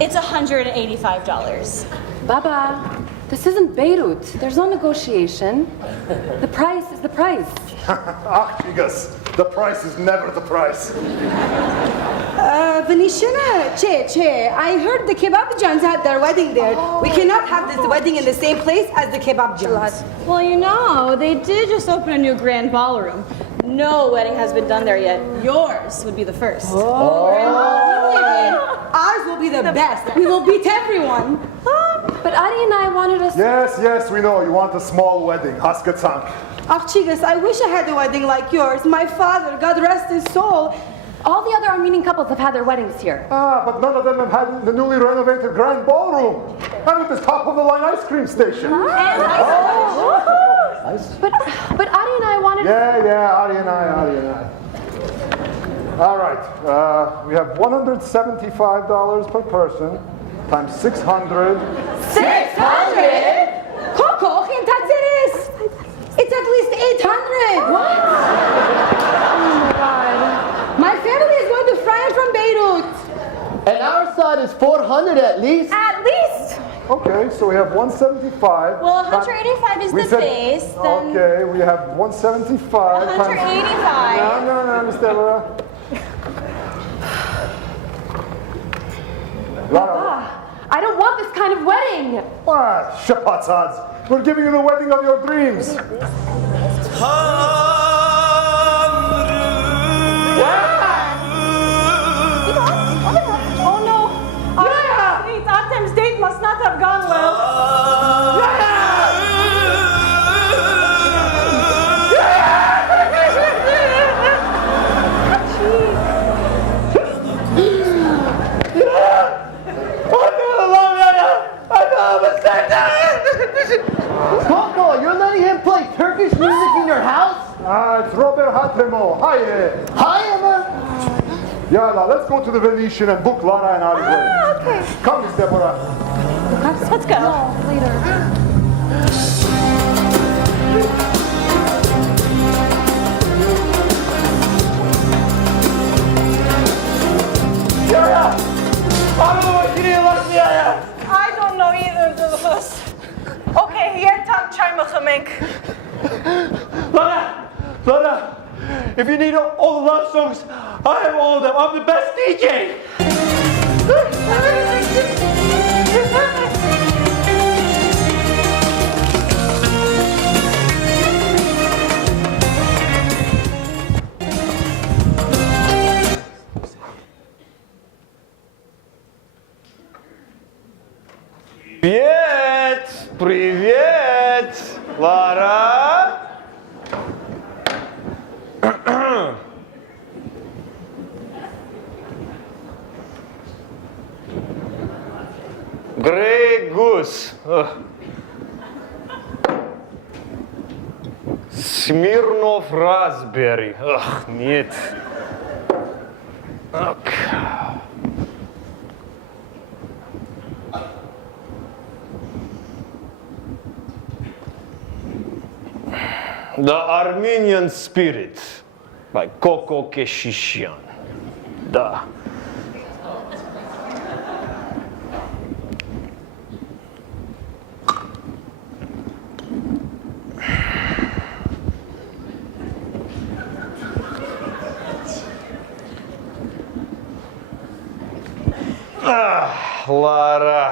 It's $185. Baba, this isn't Beirut. There's no negotiation. The price is the price. Ah, Chigas, the price is never the price. Venetian, che. I heard the kebab jans had their wedding there. We cannot have this wedding in the same place as the kebab jans. Well, you know, they did just open a new grand ballroom. No wedding has been done there yet. Yours would be the first. Ours will be the best. We will beat everyone. But Adi and I wanted us. Yes, we know. You want a small wedding. Haskatsank. Ach, Chigas, I wish I had a wedding like yours. My father, God rest his soul. All the other Armenian couples have had their weddings here. Ah, but none of them have had the newly renovated grand ballroom. And with the top-of-the-line ice cream station. But Adi and I wanted. Yeah, Ari and I. All right, we have $175 per person times 600. 600? Coco, it's at least 800. What? Oh my God. My family is going to fly from Beirut. And our side is 400 at least. At least. Okay, so we have 175. Well, 185 is We the said- base, then Okay, we have 175. 185. No, Miss Deborah. Lara. I don't want this kind of wedding. What? Shapatzaz. We're giving you the wedding of your dreams. Oh no! Sweet Artem's date must not have gone well. Coco, you're letting him play Turkish music in your house? It's Robert Hatremo. Hi. Hi, Emma. Yalla, let's go to the Venetian and book Lara and Ali's wedding. Okay. Come, Miss Deborah. Let's go. I don't know either of us. Okay, here tam çay mıhımink. Lara, if you need all the love songs, I have all of them. I'm the best DJ. Привет, Lara. Grey goose. Smirnoff raspberry. Ugh, нет. Okay. The Armenian Spirit by Coco Keshishian. Da. Lara.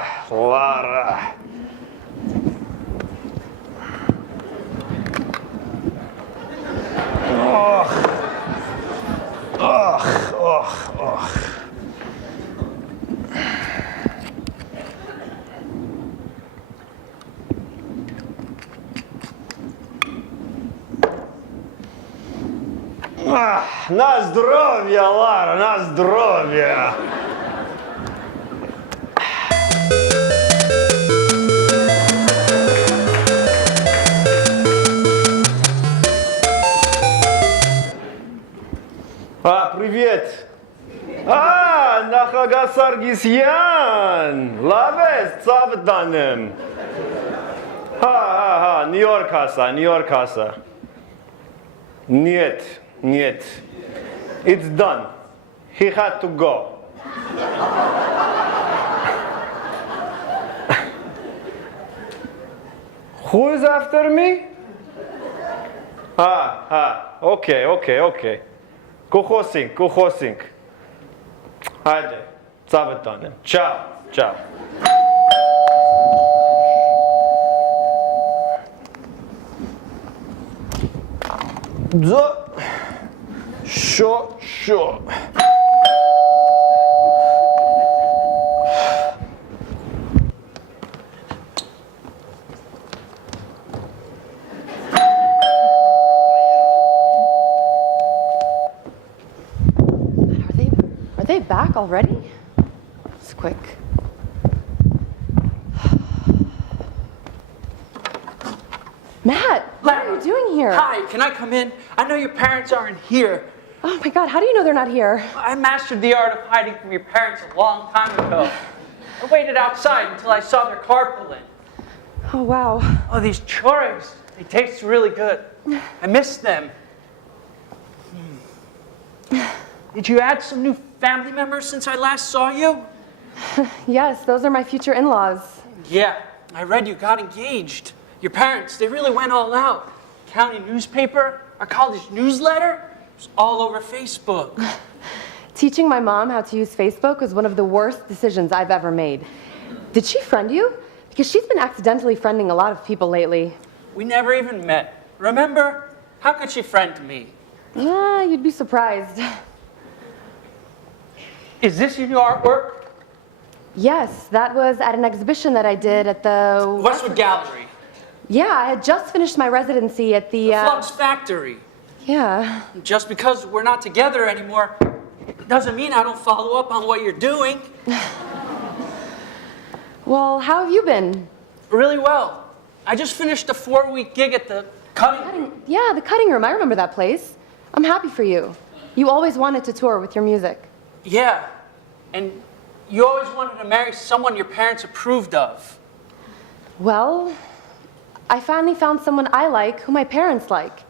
На здоровье, Лара, на здоровье. Привет. Նախագահ Սարգսյան, լավ ես, ծավ տանեմ։ Նյու Յորք հասա։ Нет. It's done. He had to go. Who is after me? Okay. Կուխոսինք։ Հայդե, ծավը տանեմ։ Ciao. Շո։ Are they back already? It's quick. Matt, what are you doing here? Hi, can I come in? I know your parents aren't here. Oh my God, how do you know they're not here? I mastered the art of hiding from your parents a long time ago. I waited outside until I saw their car pull in. Oh, wow. Oh, these chores, they taste really good. I miss them. Did you add some new family members since I last saw you? Yes, those are my future in-laws. Yeah, I read you got engaged. Your parents, they really went all out. County newspaper, our college newsletter, it was all over Facebook. Teaching my mom how to use Facebook was one of the worst decisions I've ever made. Did she friend you? Because she's been accidentally friending a lot of people lately. We never even met. Remember? How could she friend me? You'd be surprised. Is this your new artwork? Yes, that was at an exhibition that I did at the... Westwood Gallery. Yeah, I had just finished my residency at the Flux Factory. Yeah. Just because we're not together anymore doesn't mean I don't follow up on what you're doing. Well, how have you been? Really well. I just finished a 4-week gig at the cutting room. Yeah, the cutting room. I remember that place. I'm happy for you. You always wanted to tour with your music. Yeah, and you always wanted to marry someone your parents approved of. Well, I finally found someone I like who my parents like.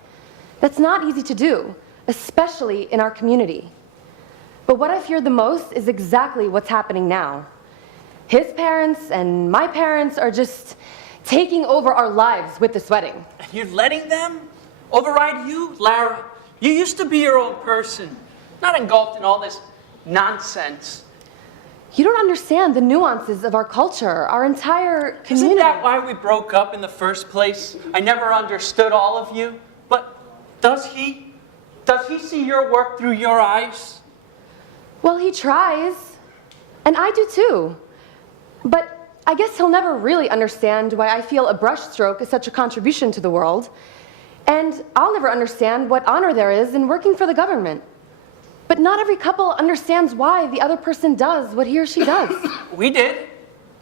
That's not easy to do, especially in our community. But what I fear the most is exactly what's happening now. His parents and my parents are just taking over our lives with this wedding. And you're letting them override you, Lara? You used to be your own person, not engulfed in all this nonsense. You don't understand the nuances of our culture, our entire community. Isn't that why we broke up in the first place? I never understood all of you. But does he? Does he see your work through your eyes? Well, he tries. And I do too. But I guess he'll never really understand why I feel a brushstroke is such a contribution to the world. And I'll never understand what honor there is in working for the government. But not every couple understands why the other person does what he or she does. We did.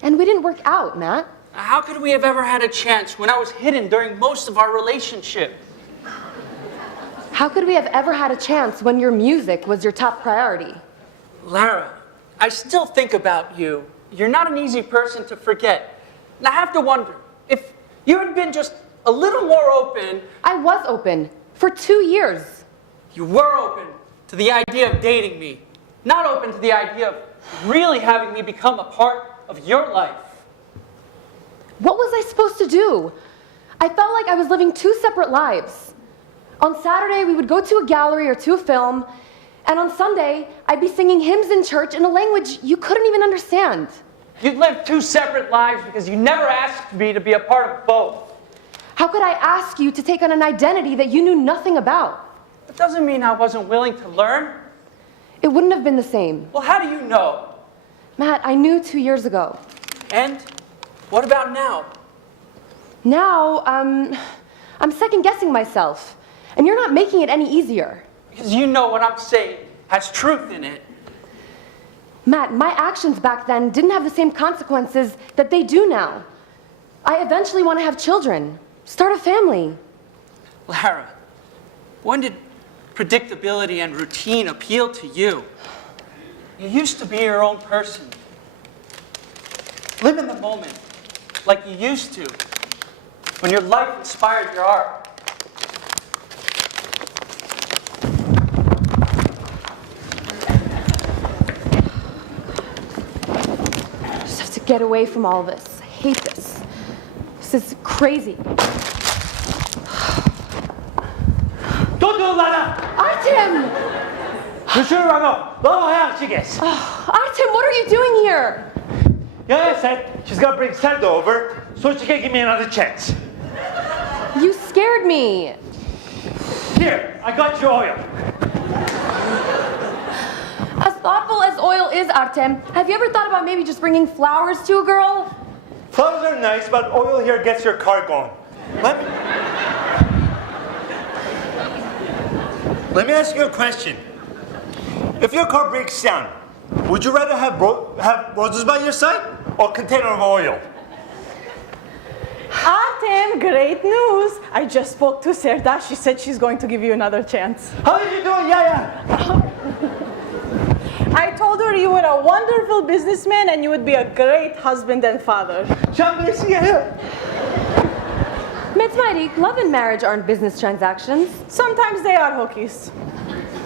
And we didn't work out, Matt. How could we have ever had a chance when I was hidden during most of our relationship? How could we have ever had a chance when your music was your top priority? Lara, I still think about you. You're not an easy person to forget. And I have to wonder, if you had been just a little more open... I was open. For 2 years. You were open to the idea of dating me. Not open to the idea of really having me become a part of your life. What was I supposed to do? I felt like I was living 2 separate lives. On Saturday, we would go to a gallery or to a film, and on Sunday, I'd be singing hymns in church in a language you couldn't even understand. You lived 2 separate lives because you never asked me to be a part of both. How could I ask you to take on an identity that you knew nothing about? It doesn't mean I wasn't willing to learn. It wouldn't have been the same. Well, how do you know? Matt, I knew 2 years ago. And what about now? Now, I'm second-guessing myself, and you're not making it any easier. Because you know what I'm saying has truth in it. Matt, my actions back then didn't have the same consequences that they do now. I eventually want to have children, start a family. Lara, when did predictability and routine appeal to you? You used to be your own person. Live in the moment, like you used to, when your life inspired your art. I just have to get away from all this. I hate this. This is crazy. Don't do it, Lana! Artem! Artem, what are you doing here? Yeah, I said she's gonna bring Santa over so she can give me another chance. You scared me. Here, I got you oil. As thoughtful as oil is, Artem, have you ever thought about maybe just bringing flowers to a girl? Flowers are nice, but oil here gets your car going. Let me ask you a question. If your car breaks down, would you rather have roses by your side or a container of oil? Artem, great news. I just spoke to Serda. She said she's going to give you another chance. How did you do it, Yaya? I told her you were a wonderful businessman and you would be a great husband and father. Mitzvah, love and marriage aren't business transactions. Sometimes they are hookies.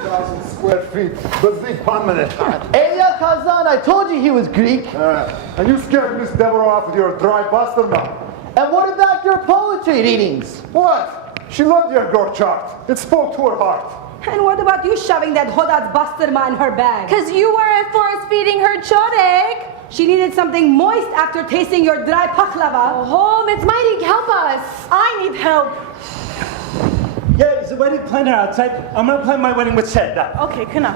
6,000 square feet. Bzik permanent. Elia Kazan, I told you he was Greek. And you scared Miss Deborah off with your dry pasternak. And what about your poetry readings? What? She loved your gore chart. It spoke to her heart. And what about you shoving that Hodad Bastarma in her bag? Because you weren't force-feeding her chorek. She needed something moist after tasting your dry pakhlava. Oh, Miss Mighty, help us. I need help. Yeah, there's a wedding planner outside. I'm gonna plan my wedding with Sed. Okay, kına.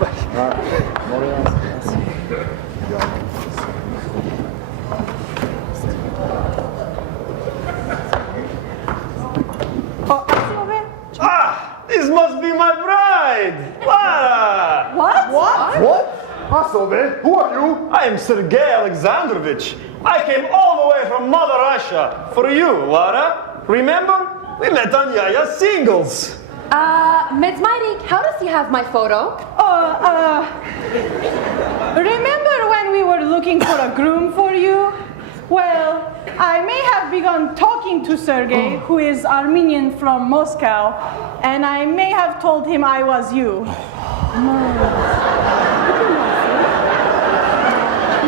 Ah, this must be my bride, Lara. What? Asove, who are you? I am Sergei Alexandrovich. I came all the way from Mother Russia for you, Lara. Remember? We met on Yaya Singles. Miss Mighty, how does he have my photo? Remember when we were looking for a groom for you? Well, I may have begun talking to Sergei, who is Armenian from Moscow, and I may have told him I was you.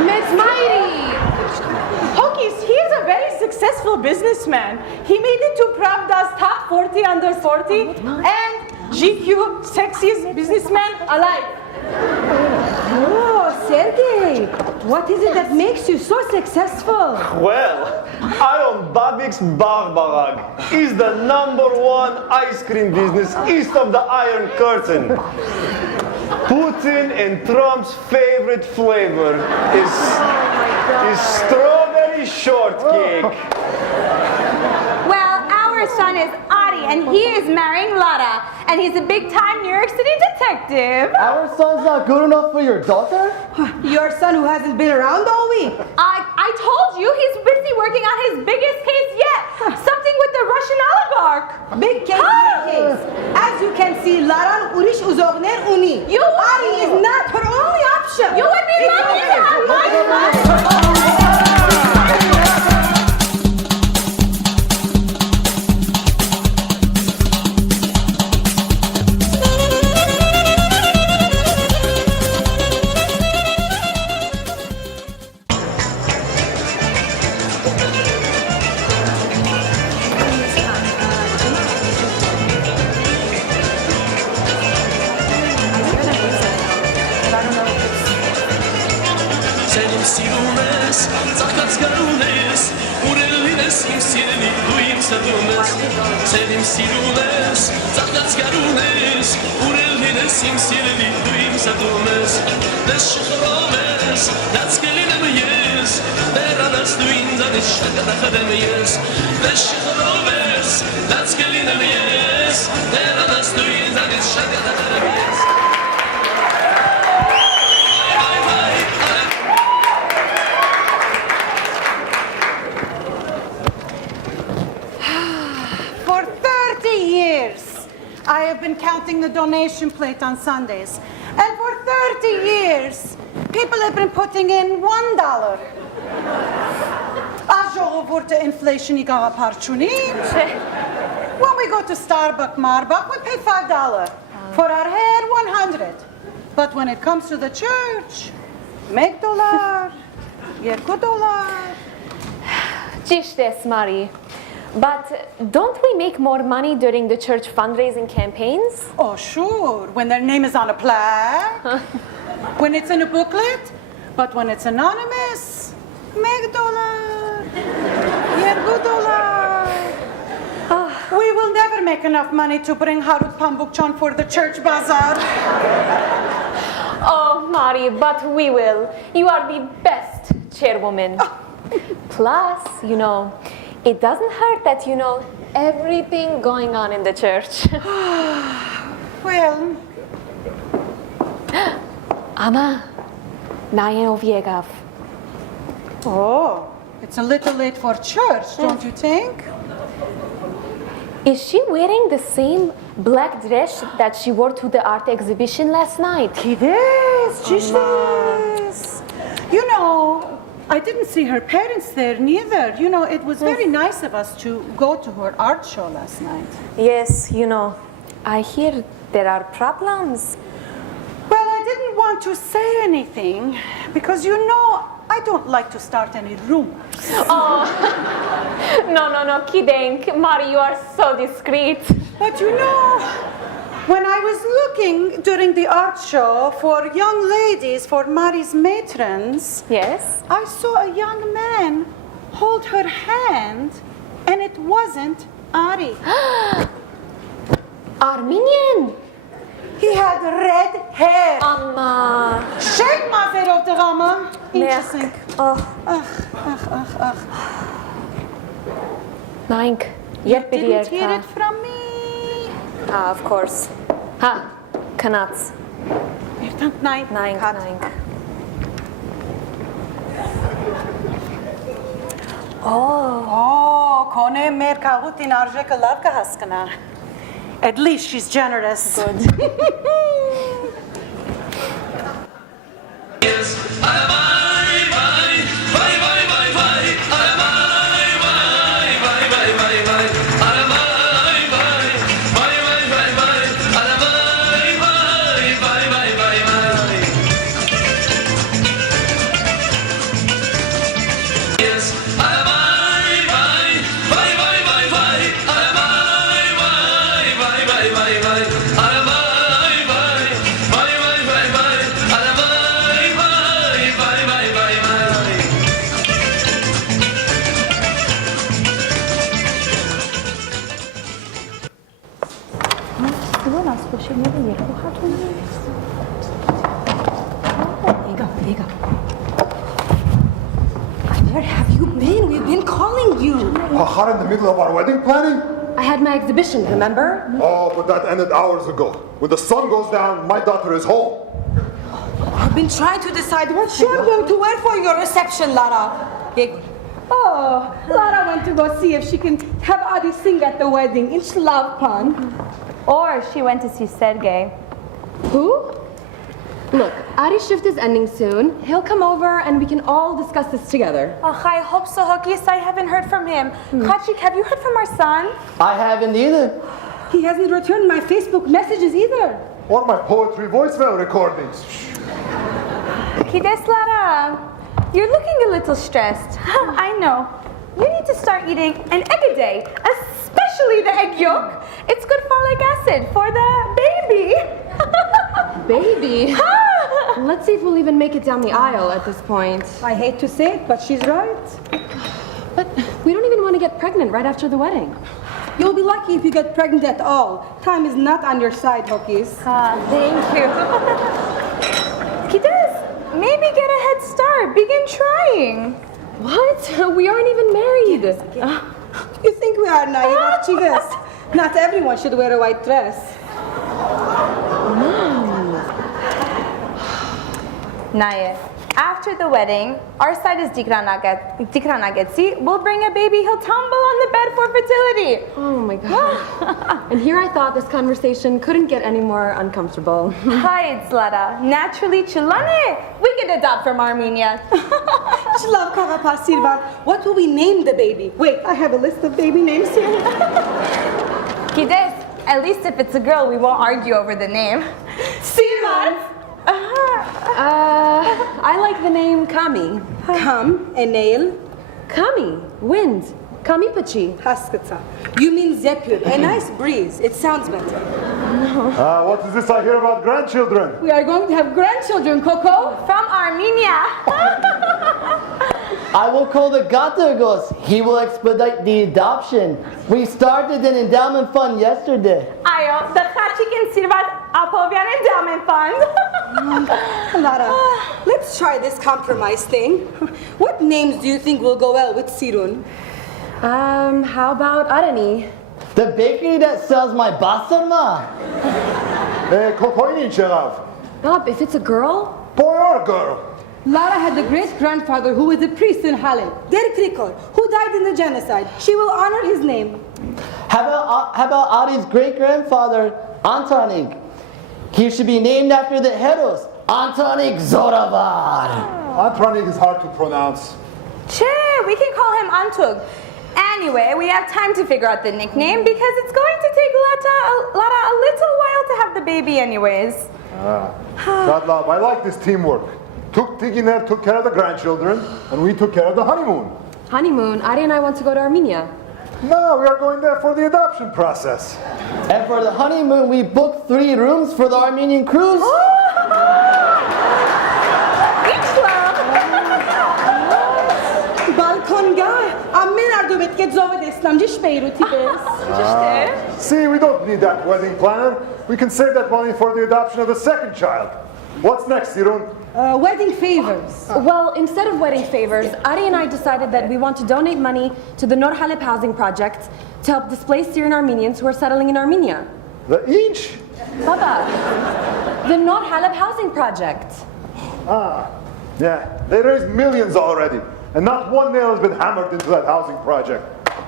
Miss Mighty! Hokis, he is a very successful businessman. He made it to Pravda's top 40 under 40 and GQ sexiest businessman alive. Oh, Sergey, what is it that makes you so successful? Well, I own Babik's Barbarag. It's the #1 ice cream business east of the Iron Curtain. Putin and Trump's favorite flavor is strawberry shortcake. Well, our son is Adi, and he is marrying Lara, and he's a big-time New York City detective. Our son's not good enough for your daughter? Your son who hasn't been around all week. I told you he's busy working on his biggest case yet. Something with the Russian oligarch. Big case, big case. As you can see, Lara Urish Uzogner Uni. Ari is not her only option. You would be lucky to have my son. Sevdim silumes, zahdat garunes, urelines im silni duim sadumes, des shkhromes, das gelinem yes, der das duin zanis shagada khadem yes, des shkhromes, das gelinem yes, der das duin zanis shagada khadem yes. I have been counting the donation plate on Sundays. And for 30 years, people have been putting in $1. Inflation when we go to Starbucks, Marbach, we pay $5. For our hair, $100. But when it comes to the church, make $1, get $2. Cishtes, Mari. But don't we make more money during the church fundraising campaigns? Oh, sure. When their name is on a plaque, when it's in a booklet, but when it's anonymous, make $1, get $2. We will never make enough money to bring Harut Pambukchan for the church bazaar. Oh, Mari, but we will. You are the best chairwoman. Plus, it doesn't hurt that you know everything going on in the church. Well. Ama, najen oviegav. Oh, it's a little late for church, don't you think? Is she wearing the same black dress that she wore to the art exhibition last night? It is. I didn't see her parents there neither. It was very nice of us to go to her art show last night. Yes, I hear there are problems. want to say anything because I don't like to start any rumors. Oh, no, kidding. Mari, you are so discreet. But when I was looking during the art show for young ladies for Mari's matrons, yes, I saw a young man hold her hand, and it wasn't Ari. Armenian! He had red hair. Amma. Shake my fair of the Rama. Interesting. Oh. Ugh. Nike. Didn't hear it from me. Ah, of course. Ha. Kanats. Nike. Oh, Kone mer kahutin arjeka lavka haskana. At least she's generous. Good. Where have you been? We've been calling you. Hot in the middle of our wedding planning? I had my exhibition, remember? Oh, but that ended hours ago. When the sun goes down, my daughter is home. I've been trying to decide what you're going to wear for your reception, Lara. Oh, Lara went to go see if she can have Adi sing at the wedding in Shlavpan. Or she went to see Sergey. Who? Look, Ari's shift is ending soon. He'll come over and we can all discuss this together. Oh, I hope so, Hokis. I haven't heard from him. Kachik, have you heard from our son? I haven't either. He hasn't returned my Facebook messages either. Or my poetry voicemail recordings. Kides, Lara, you're looking a little stressed. I know. You need to start eating an egg a day, especially the egg yolk. It's good folic acid for the baby. Baby? Let's see if we'll even make it down the aisle at this point. I hate to say it, but she's right. But we don't even want to get pregnant right after the wedding. You'll be lucky if you get pregnant at all. Time is not on your side, Hokis. Thank you. Kides, maybe get a head start. Begin trying. What? We aren't even married. You think we are naive, chicas? Not everyone should wear a white dress. Naya, after the wedding, our side is Dikranagetsi. We'll bring a baby. He'll tumble on the bed for fertility. Oh my God. And here I thought this conversation couldn't get any more uncomfortable. Hi, it's Lara. Naturally, Chulane. We can adopt from Armenia. What will we name the baby? Wait, I have a list of baby names here. Kides, at least if it's a girl, we won't argue over the name. Siman. I like the name Kami. Kam, a nail. Kami, wind. Kamipachi. Haskata. You mean Zephyr, a nice breeze. It sounds better. What is this I hear about grandchildren? We are going to have grandchildren, Coco. From Armenia. I will call the Gatergos. He will expedite the adoption. We started an endowment fund yesterday. Ayo, the Kachik and Sirvat Apovian Endowment Fund. Lara, let's try this compromise thing. What names do you think will go well with Sirun? How about Arani? The bakery that sells my basarma. Kokoinin Sherav. Bob, if it's a girl? Boy or girl? Lara had a great-grandfather who was a priest in Halep, Der Krikor, who died in the genocide. She will honor his name. How about Ari's great-grandfather, Antonik? He should be named after the heroes, Antonik Zoravar. Antonik is hard to pronounce. Che, we can call him Antug. Anyway, we have time to figure out the nickname because it's going to take Lara a little while to have the baby anyways. God love, I like this teamwork. Tiginer took care of the grandchildren, and we took care of the honeymoon. Honeymoon? Ari and I want to go to Armenia. No, we are going there for the adoption process. And for the honeymoon, we booked 3 rooms for the Armenian cruise. Balkonga, ամեն արդու պետք է ձովը տեսնամ, ճիշտ Բեյրութի պես։ See, we don't need that wedding planner. We can save that money for the adoption of the second child. What's next, Sirun? Wedding favors. Well, instead of wedding favors, Ari and I decided that we want to donate money to the Nor Halep housing project to help displaced Syrian Armenians who are settling in Armenia. The inch? Baba, the Nor Halep housing project. Yeah, they raised millions already, and not one nail has been hammered into that housing project.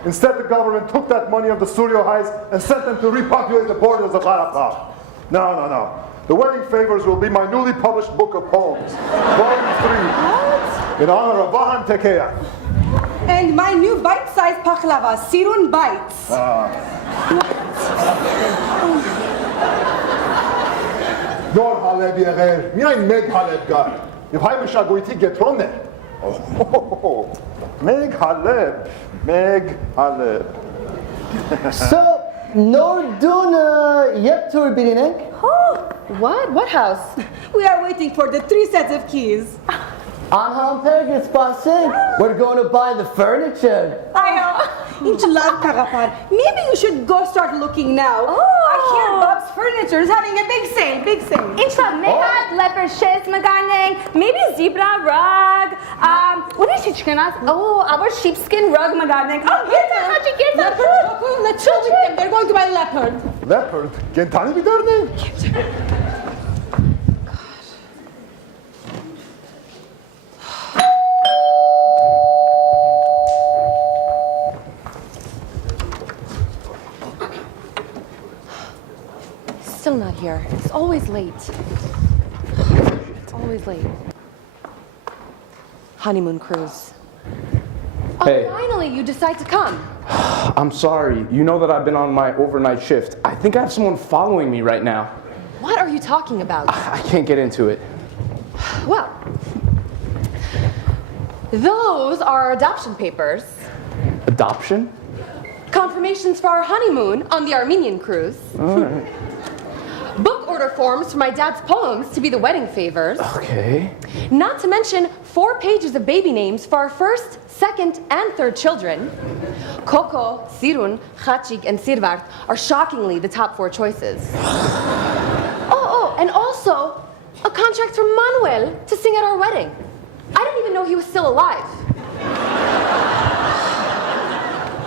Instead, the government took that money of the Suryo Heights and sent them to repopulate the borders of Harappa. No. The wedding favors will be my newly published book of poems, Volume 3, in honor of Vahan Tekeya. And my new bite-sized pakhlava, Sirun Bites. Nor Haleb Yeger, miայն meg Haleb gar. Եվ հայ մշակույթի գետրոնն է։ Meg Haleb. So, Nordun yep tur birinek. What? What house? We are waiting for the 3 sets of keys. Anham Pergis Pasing. We're going to buy the furniture. Inch love Karapar. Maybe you should go start looking now. I hear Bob's Furniture is having a big sale. Inşallah mehat, leopard shiz maganeng, maybe zebra rug. What is it, Chikanas? Oh, our sheepskin rug maganeng. Oh, get that, Leopard. Let's go with them. They're going to buy leopard. Leopard? Gentani bir dörne? Still not here. It's always late. Honeymoon cruise. Hey. Oh, finally, you decide to come. I'm sorry. You know that I've been on my overnight shift. I think I have someone following me right now. What are you talking about? I can't get into it. Well, those are our adoption papers. Adoption? Confirmations for our honeymoon on the Armenian cruise. All right. Book order forms for my dad's poems to be the wedding favors. Okay. Not to mention 4 pages of baby names for our first, second, and third children. Coco, Sirun, Khachik, and Sirvart are shockingly the top 4 choices. And also a contract from Manuel to sing at our wedding. I didn't even know he was still alive.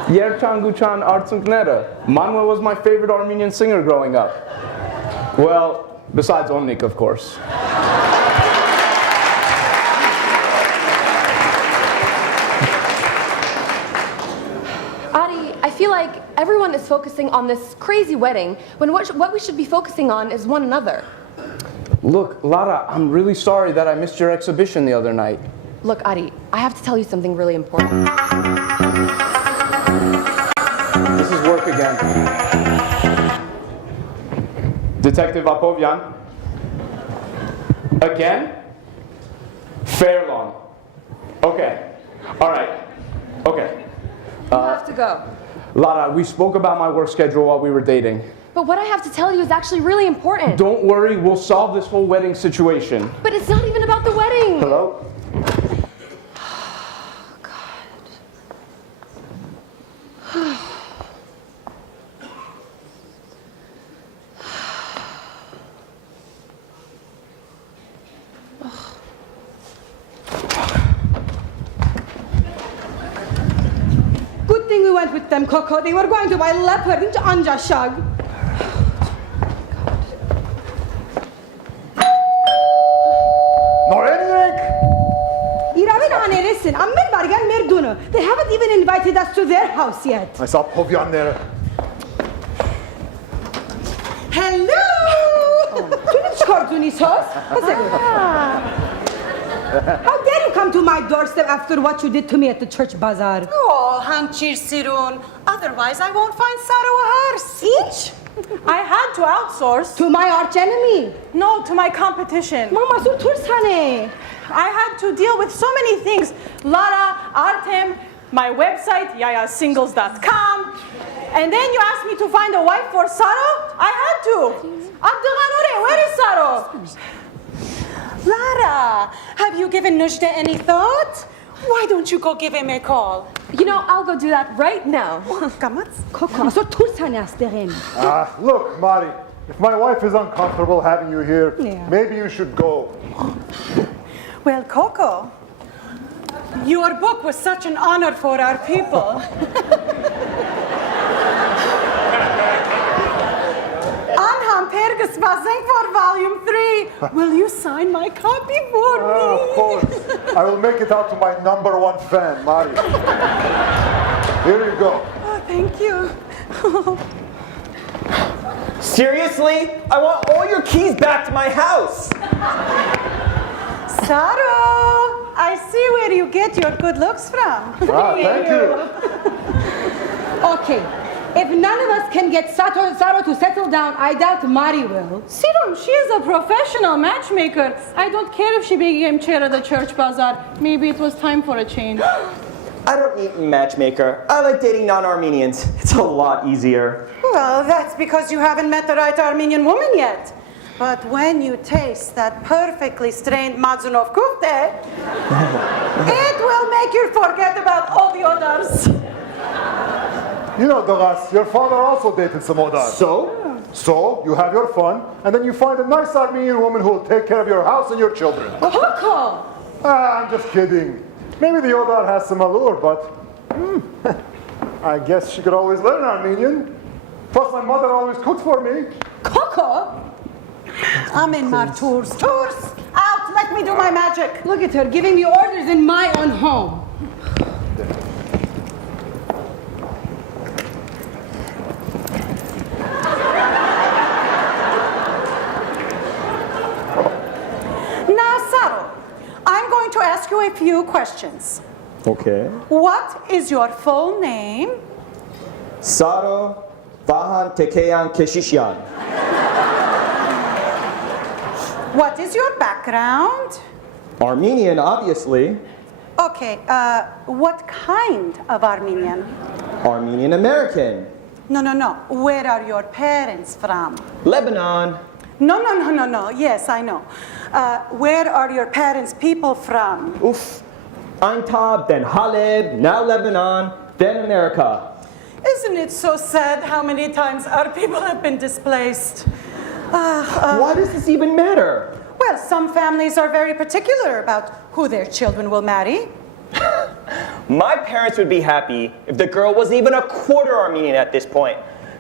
Yerchanguchan Artsunknera. Manuel was my favorite Armenian singer growing up. Well, besides Onnik, of course. Ari, I feel like everyone is focusing on this crazy wedding when what we should be focusing on is one another. Look, Lara, I'm really sorry that I missed your exhibition the other night. Look, Ari, I have to tell you something really important. This is work again. Detective Apovyan. Again? Fairlawn. Okay. All right. Okay. You have to go. Lara, we spoke about my work schedule while we were dating. But what I have to tell you is actually really important. Don't worry, we'll solve this whole wedding situation. But it's not even about the wedding. Hello? Good thing we went with them, Coco. They were going to buy leopard into Anja Shag. Listen, they haven't even invited us to their house yet. I saw Povyan there. Hello! How dare you come to my doorstep after what you did to me at the church bazaar? Oh, Hanchir Sirun. Otherwise, I won't find Saru a horse. Each? I had to outsource. To my arch enemy. No, to my competition. Mama, so tursane. I had to deal with so many things. Lara, Artem, my website, yayasingles.com. And then you asked me to find a wife for Saro? I had to. Abdulganure, where is Saro? Lara, have you given Nujda any thought? Why don't you go give him a call? You know, I'll go do that right now. Koko, so tursane asterin. Look, Mari, if my wife is uncomfortable having you here, Yeah. maybe you should go. Well, Coco, your book was such an honor for our people. Anham Pergus Bazeng for Volume 3. Will you sign my copy for me? Of course. I will make it out to my #1 fan, Mari. Here you go. Oh, thank you. Seriously? I want all your keys back to my house. Saro, I see where you get your good looks from. Thank you. Okay, if none of us can get Saro to settle down, I doubt Mari will. Sirum, she is a professional matchmaker. I don't care if she became chair of the church bazaar. Maybe it was time for a change. I don't need a matchmaker. I like dating non-Armenians. It's a lot easier. Well, that's because you haven't met the right Armenian woman yet. But when you taste that perfectly strained Mazunov kufte, it will make you forget about all the others. You know, Doras, your father also dated some Odar. So? So, you have your fun, and then you find a nice Armenian woman who will take care of your house and your children. Koko! I'm just kidding. Maybe the Odar has some allure, but I guess she could always learn Armenian. Plus, my mother always cooks for me. Koko! Amen, Mar tours. Tours! Out! Let me do my magic. Look at her giving me orders in my own home. Now, Saro, I'm going to ask you a few questions. Okay. What is your full name? Saro Vahan Tekeyan Keshishian. What is your background? Armenian, obviously. Okay, what kind of Armenian? Armenian American. No. Where are your parents from? Lebanon. No. Yes, I know. Where are your parents' people from? Oof. Aintab, then Haleb, now Lebanon, then America. Isn't it so sad how many times our people have been displaced? Why does this even matter? Well, some families are very particular about who their children will marry. My parents would be happy if the girl was even a quarter Armenian at this point,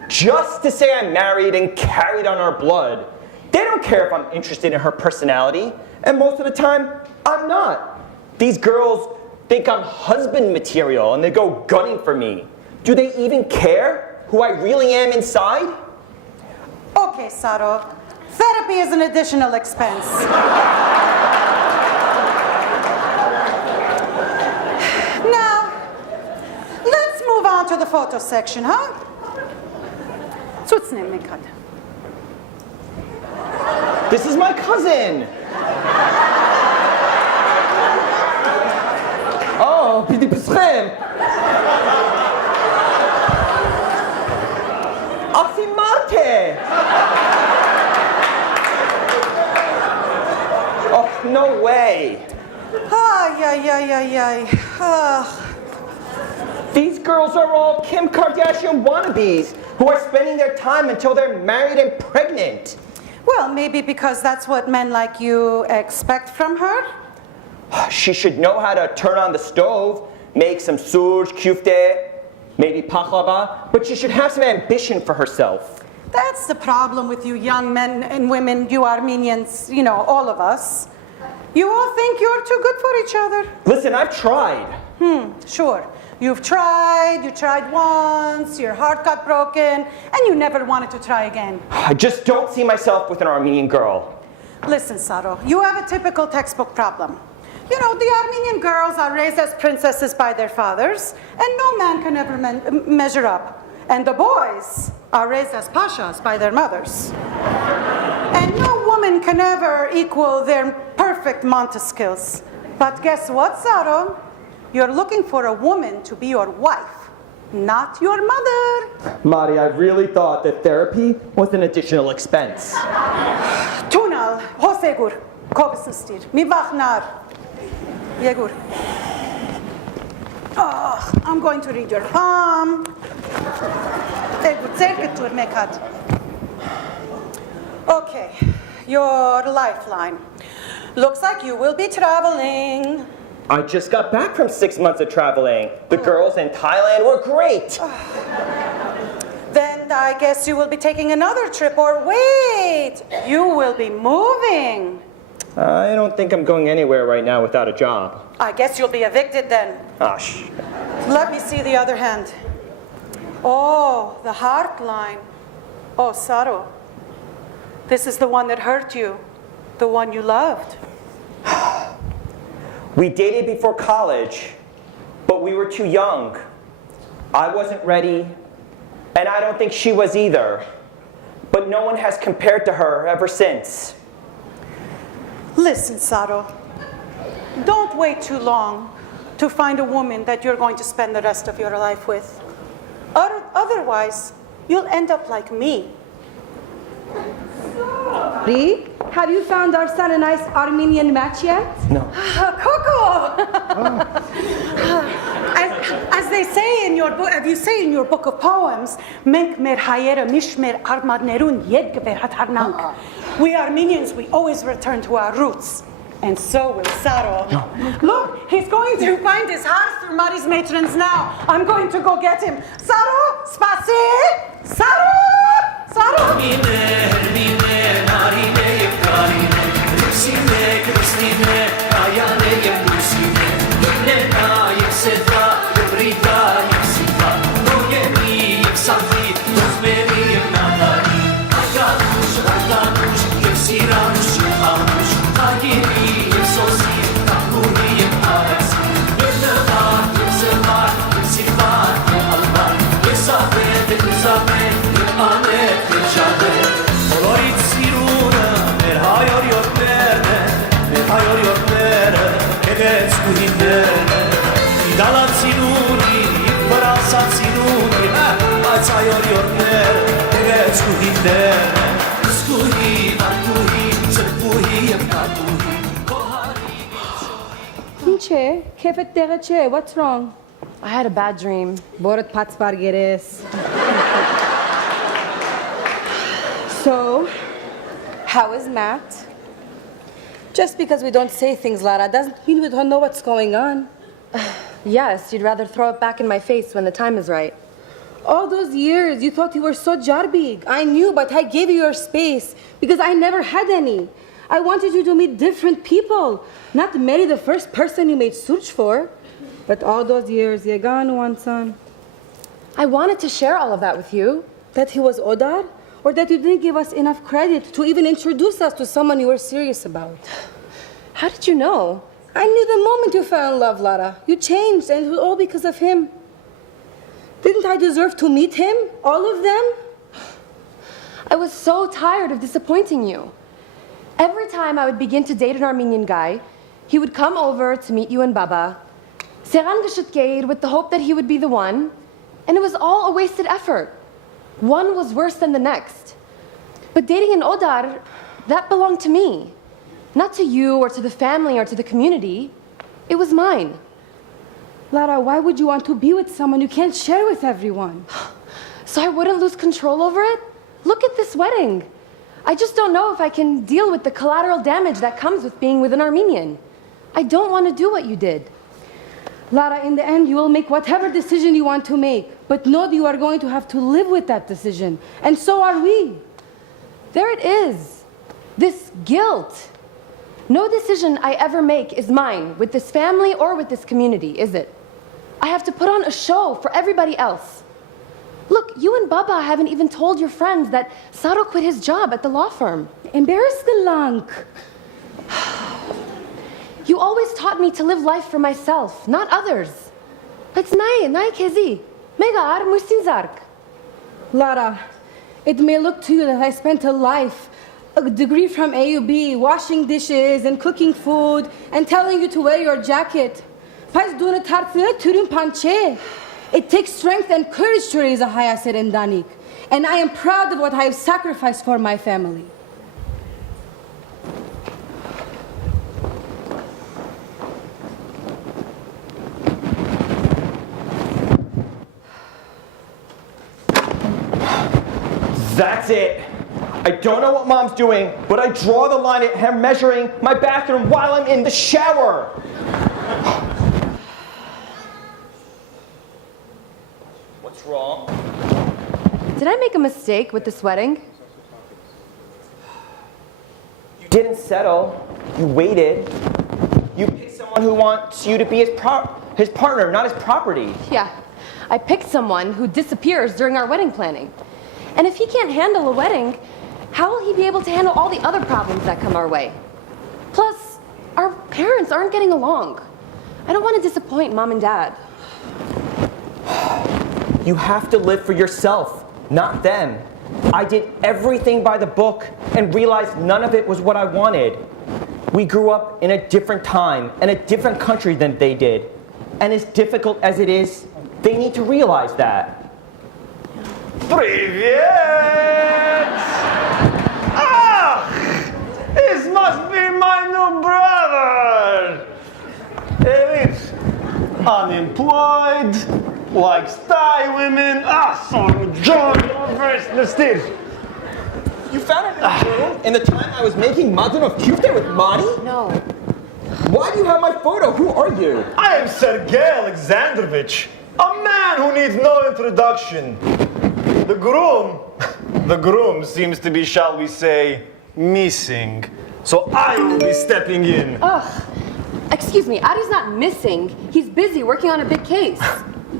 just to say I'm married and carried on our blood. They don't care if I'm interested in her personality, and most of the time, I'm not. These girls think I'm husband material and they go gunning for me. Do they even care who I really am inside? Okay, Saro. Therapy is an additional expense. Now, let's move on to the photo section, huh? This is my cousin. Oh, pidi pschem. Asi Marte. Oh, no way. These girls are all Kim Kardashian wannabes who are spending their time until they're married and pregnant. Well, maybe because that's what men like you expect from her. She should know how to turn on the stove, make some surj, kufte, maybe pakhlava, but she should have some ambition for herself. That's the problem with you young men and women, you Armenians, you know, all of us. You all think you're too good for each other. Listen, I've tried. Sure. You tried once, your heart got broken, and you never wanted to try again. I just don't see myself with an Armenian girl. Listen, Saro, you have a typical textbook problem. You know, the Armenian girls are raised as princesses by their fathers, and no man can ever measure up. And the boys, are raised as pashas by their mothers. And no woman can ever equal their perfect Monte skills. But guess what, Saro? You're looking for a woman to be your wife, not your mother. Mari, I really thought that therapy was an additional expense. Tunal, hosegur, kovsistir, mi vachnar. Yegur. Oh, I'm going to read your palm. Okay, your lifeline. Looks like you will be traveling. I just got back from 6 months of traveling. The girls in Thailand were great. Then I guess you will be taking another trip, or wait, you will be moving. I don't think I'm going anywhere right now without a job. I guess you'll be evicted then. Gosh. Let me see the other hand. Oh, the heart line. Oh, Saro. This is the one that hurt you, the one you loved. We dated before college, but we were too young. I wasn't ready, and I don't think she was either. But no one has compared to her ever since. Listen, Saro. Don't wait too long to find a woman that you're going to spend the rest of your life with. Otherwise, you'll end up like me. Ri, have you found our son a nice Armenian match yet? No. Coco! As they say in your book, as you say in your book of poems, Menk mer hayera mish mer armadnerun yed geber hatarnank. We Armenians, we always return to our roots. And so will Saro. No. Look, he's going to find his heart through Mari's matrons now. I'm going to go get him. Saro, spasi! Saro! Saro! What's wrong? I had a bad dream. So, how is Matt? Just because we don't say things, Lara, doesn't mean we don't know what's going on. Yes, you'd rather throw it back in my face when the time is right. All those years, you thought you were so jarbig. I knew, but I gave you your space because I never had any. I wanted you to meet different people, not marry the first person you made search for. But all those years, you gone one son. I wanted to share all of that with you. That he was Odar? Or that you didn't give us enough credit to even introduce us to someone you were serious about? How did you know? I knew the moment you fell in love, Lara. You changed, and it was all because of him. Didn't I deserve to meet him? All of them? I was so tired of disappointing you. Every time I would begin to date an Armenian guy, he would come over to meet you and Baba, Seran Geshutgeir, with the hope that he would be the one, and it was all a wasted effort. One was worse than the next. But dating an Odar, that belonged to me. Not to you or to the family or to the community. It was mine. Lara, why would you want to be with someone you can't share with everyone? So I wouldn't lose control over it? Look at this wedding. I just don't know if I can deal with the collateral damage that comes with being with an Armenian. I don't want to do what you did. Lara, in the end, you will make whatever decision you want to make, but know that you are going to have to live with that decision. And so are we. There it is. This guilt. No decision I ever make is mine with this family or with this community, is it? I have to put on a show for everybody else. Look, you and Baba haven't even told your friends that Saro quit his job at the law firm. Embarrass the lunk. You always taught me to live life for myself, not others. It's nai kezi. Megar musin zark. Lara, It may look to you that I spent a life, a degree from AUB, washing dishes and cooking food and telling you to wear your jacket. It takes strength and courage to raise a Hayaset and Danik, and I am proud of what I have sacrificed for my family. That's it. I don't know what mom's doing, but I draw the line at her measuring my bathroom while I'm in the shower. What's wrong? Did I make a mistake with this wedding? You didn't settle. You waited. You picked someone who wants you to be his partner, not his property. Yeah, I picked someone who disappears during our wedding planning. And if he can't handle a wedding, how will he be able to handle all the other problems that come our way? Plus, our parents aren't getting along. I don't want to disappoint Mom and Dad. You have to live for yourself, not them. I did everything by the book and realized none of it was what I wanted. We grew up in a different time and a different country than they did. And as difficult as it is, they need to realize that. Привет! Ah! This must be my new brother! He's unemployed, likes Thai women. Sorry, John, first the stage. You found it in the room in the time I was making Madun of Kufte with Mari? No. Why do you have my photo? Who are you? I am Sergei Alexandrovich, a man who needs no introduction. The groom seems to be, shall we say, missing. So I will be stepping in. Ugh. Excuse me, Ari's not missing. He's busy working on a big case.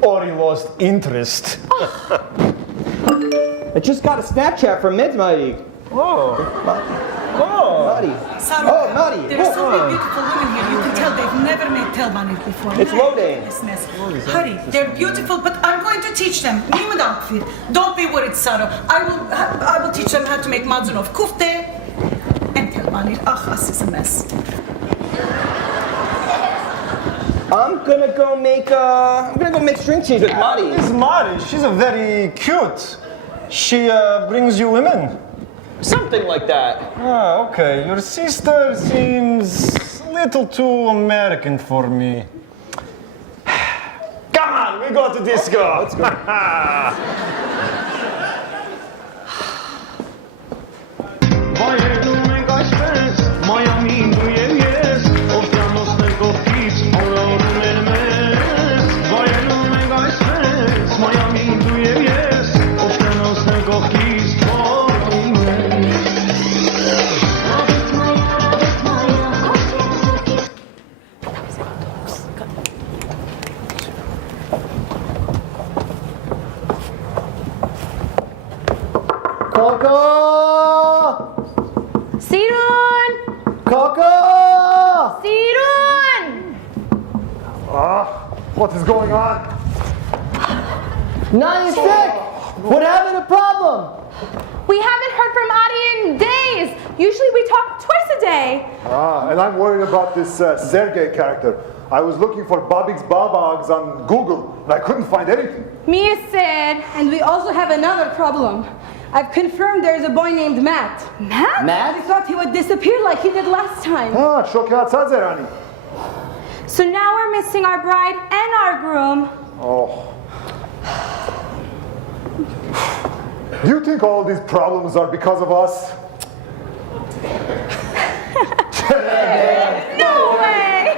Or he lost interest. I just got a Snapchat from Mari. Oh. Mari. Oh, Mari. There are so many beautiful women here. You can tell they've never made telbanit before. It's loading. Hurry, they're beautiful, but I'm going to teach them. Nimad outfit. Don't be worried, Saro. I will teach them how to make madzun of kufte and telbanit. This is a mess. I'm gonna go make string cheese with Mari. This Mari, she's a very cute. She brings you women. Something like that. Ah, okay. Your sister seems a little too American for me. Come on, we go to disco. Let's go. Coco! Sirun! Coco! Sirun! What is going on? Nani sick! We're having a problem! We haven't heard from Adi in days. Usually we talk twice a day. And I'm worried about this Sergei character. I was looking for Bobby's Babags on Google, and I couldn't find anything. Me said. And we also have another problem. I've confirmed there's a boy named Matt. Matt? I thought he would disappear like he did last time. Shokyat Sazerani. So now we're missing our bride and our groom. Oh. Do you think all these problems are because of us? No way!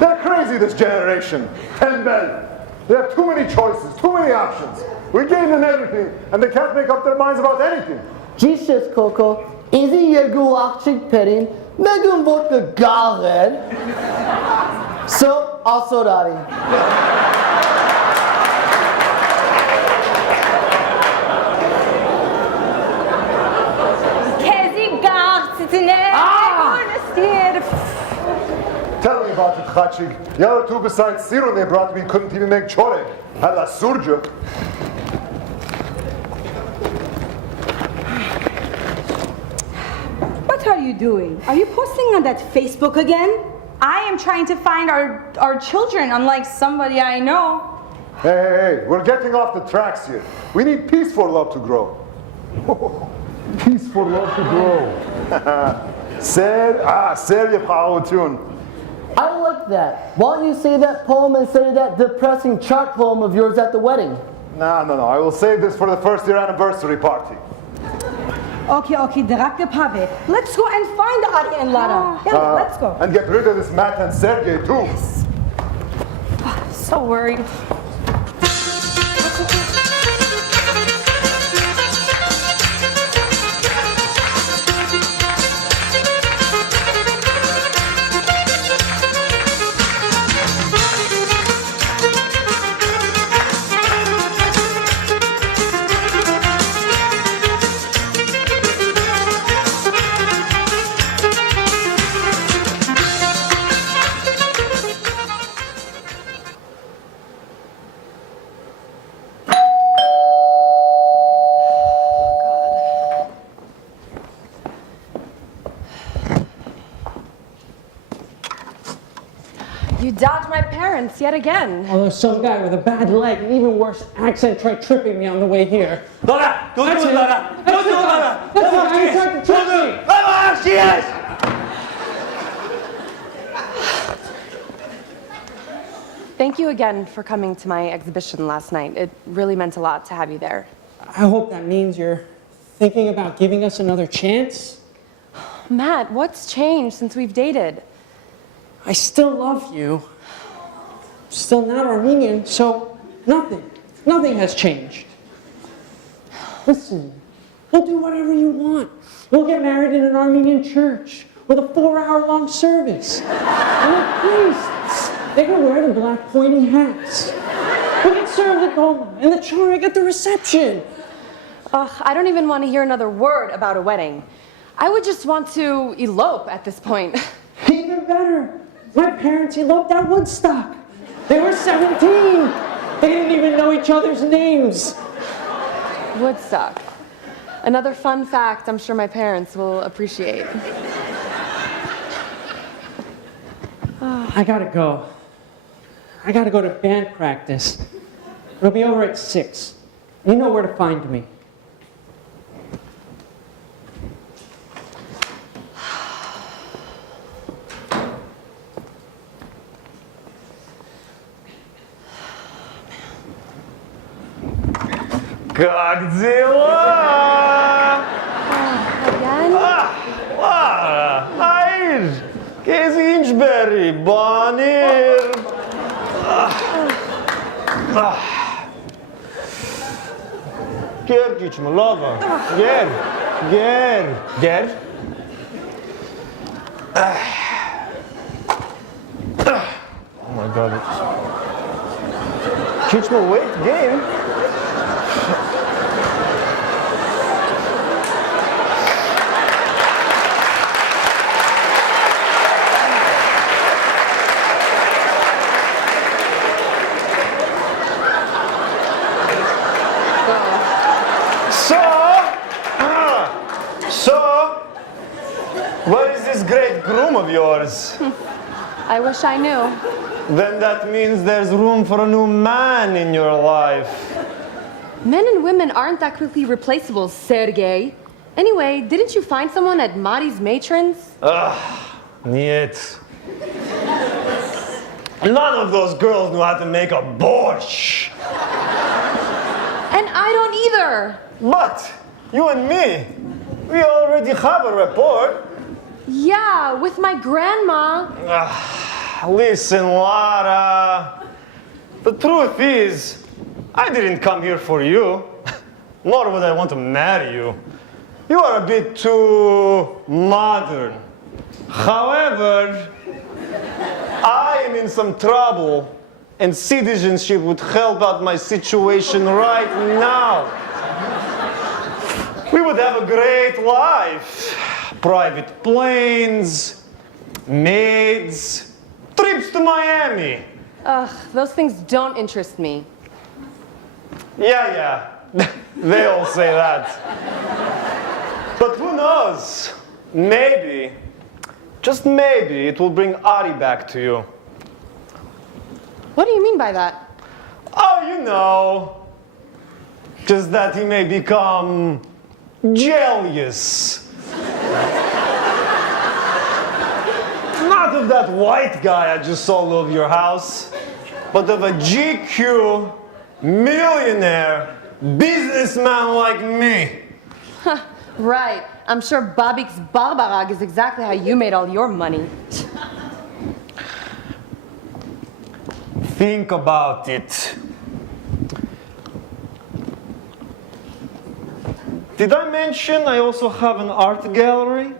They're crazy, this generation. Tembel. They have too many choices, too many options. We gave them everything, and they can't make up their minds about anything. Jesus, Coco. Easy Yergu Akchik Perin. Megan Vodka Garen. So, also Dari. Kezi Gartine. Tell me, about it, Chachik. The other two besides Sirun they brought me couldn't even make chorek. Hala surja. What are you doing? Are you posting on that Facebook again? I am trying to find our children, unlike somebody I know. Hey, we're getting off the tracks here. We need peace for love to grow. Peace for love to grow. Ser Yepawatun. I like that. Why don't you say that poem instead of that depressing chart poem of yours at the wedding? No. I will save this for the first year anniversary party. Okay, Drakte Pave. Let's go and find Ari and Lara. Yeah, let's go. And get rid of this Matt and Sergey too. Yes. So worried. You dodged my parents yet again. Although some guy with a bad leg and even worse accent tried tripping me on the way here. Laura, don't do it, Laura. Don't do it, Laura. That's the guy who tried to trip me. Laura, she is. Thank you again for coming to my exhibition last night. It really meant a lot to have you there. I hope that means you're thinking about giving us another chance. Matt, what's changed since we've dated? I still love you. Still not Armenian, so nothing has changed. Listen, we'll do whatever you want. We'll get married in an Armenian church with a 4-hour-long service. And the priests, they can wear the black pointy hats. We can serve the goma and the chorik at the reception. Ugh, I don't even want to hear another word about a wedding. I would just want to elope at this point. Even better. My parents eloped at Woodstock. They were 17. They didn't even know each other's names. Woodstock. Another fun fact I'm sure my parents will appreciate. I gotta go. I gotta go to band practice. It'll be over at 6. You know where to find me. Как дела? Again? Lara, hayır. Gezinçberi, banir. Gel geçme lava. Gel. Gel. Oh my god. Geçme wait game. So, where is this great groom of yours? I wish I knew. Then that means there's room for a new man in your life. Men and women aren't that quickly replaceable, Sergey. Anyway, didn't you find someone at Mari's Matrons? Niet. None of those girls knew how to make a borscht. And I don't either. But you and me, we already have a rapport. Yeah, with my grandma. Listen, Lara. The truth is, I didn't come here for you, nor would I want to marry you. You are a bit too modern. However, I am in some trouble, and citizenship would help out my situation right now. We would have a great life. Private planes, maids, Trips to Miami. Ugh, those things don't interest me. Yeah. They all say that. But who knows? Maybe, just maybe, it will bring Ari back to you. What do you mean by that? Oh, you know. Just that he may become jealous. Not of that white guy I just saw all over your house, but of a GQ millionaire businessman like me. Right. I'm sure Babik's Barbarag is exactly how you made all your money. Think about it. Did I mention I also have an art gallery?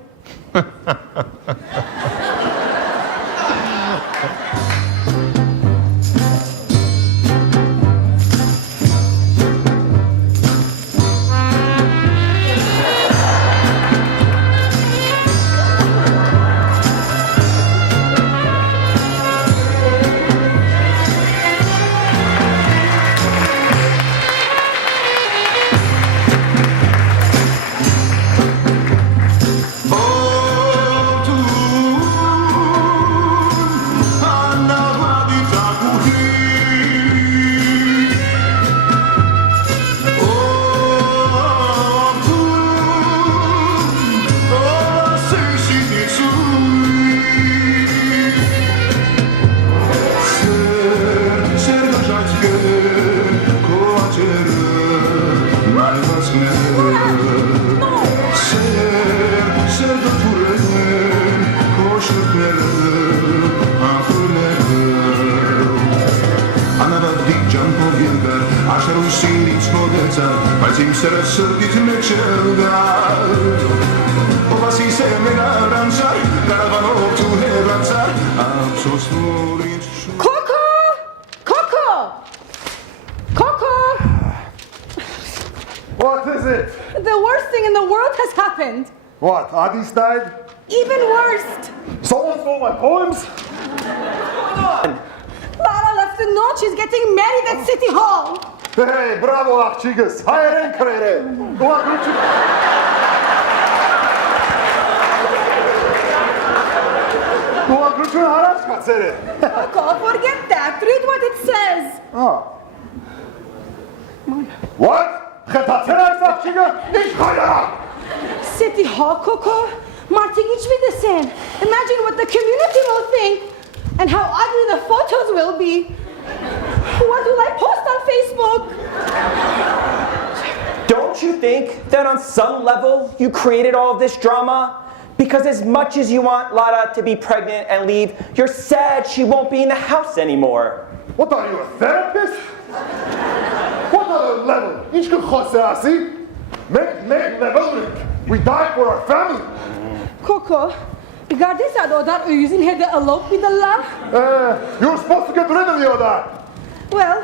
What is it? The worst thing in the world has happened. What, Adi's died? Even worse. Someone stole my poems? Lara left a note. She's getting married at City Hall. Hey, bravo, Achchigas. Hayır en krere. Ulan Gülçin. Ulan Gülçin haraç kaçırı. Coco, forget that. Read what it says. Oh. What? Xetaçeler Achchiga? İş hayra. City Hall, Coco. Martin içmedesin. Imagine what the community will think and how ugly the photos will be. What will I post on Facebook? Don't you think that on some level you created all of this drama? Because as much as you want Lara to be pregnant and leave, you're sad she won't be in the house anymore. What are you, a therapist? What other level? Hiç gün khosasi? Make level. We die for our family. Coco, regardless of that, you're using her to elope with Allah. You're supposed to get rid of the other. Well,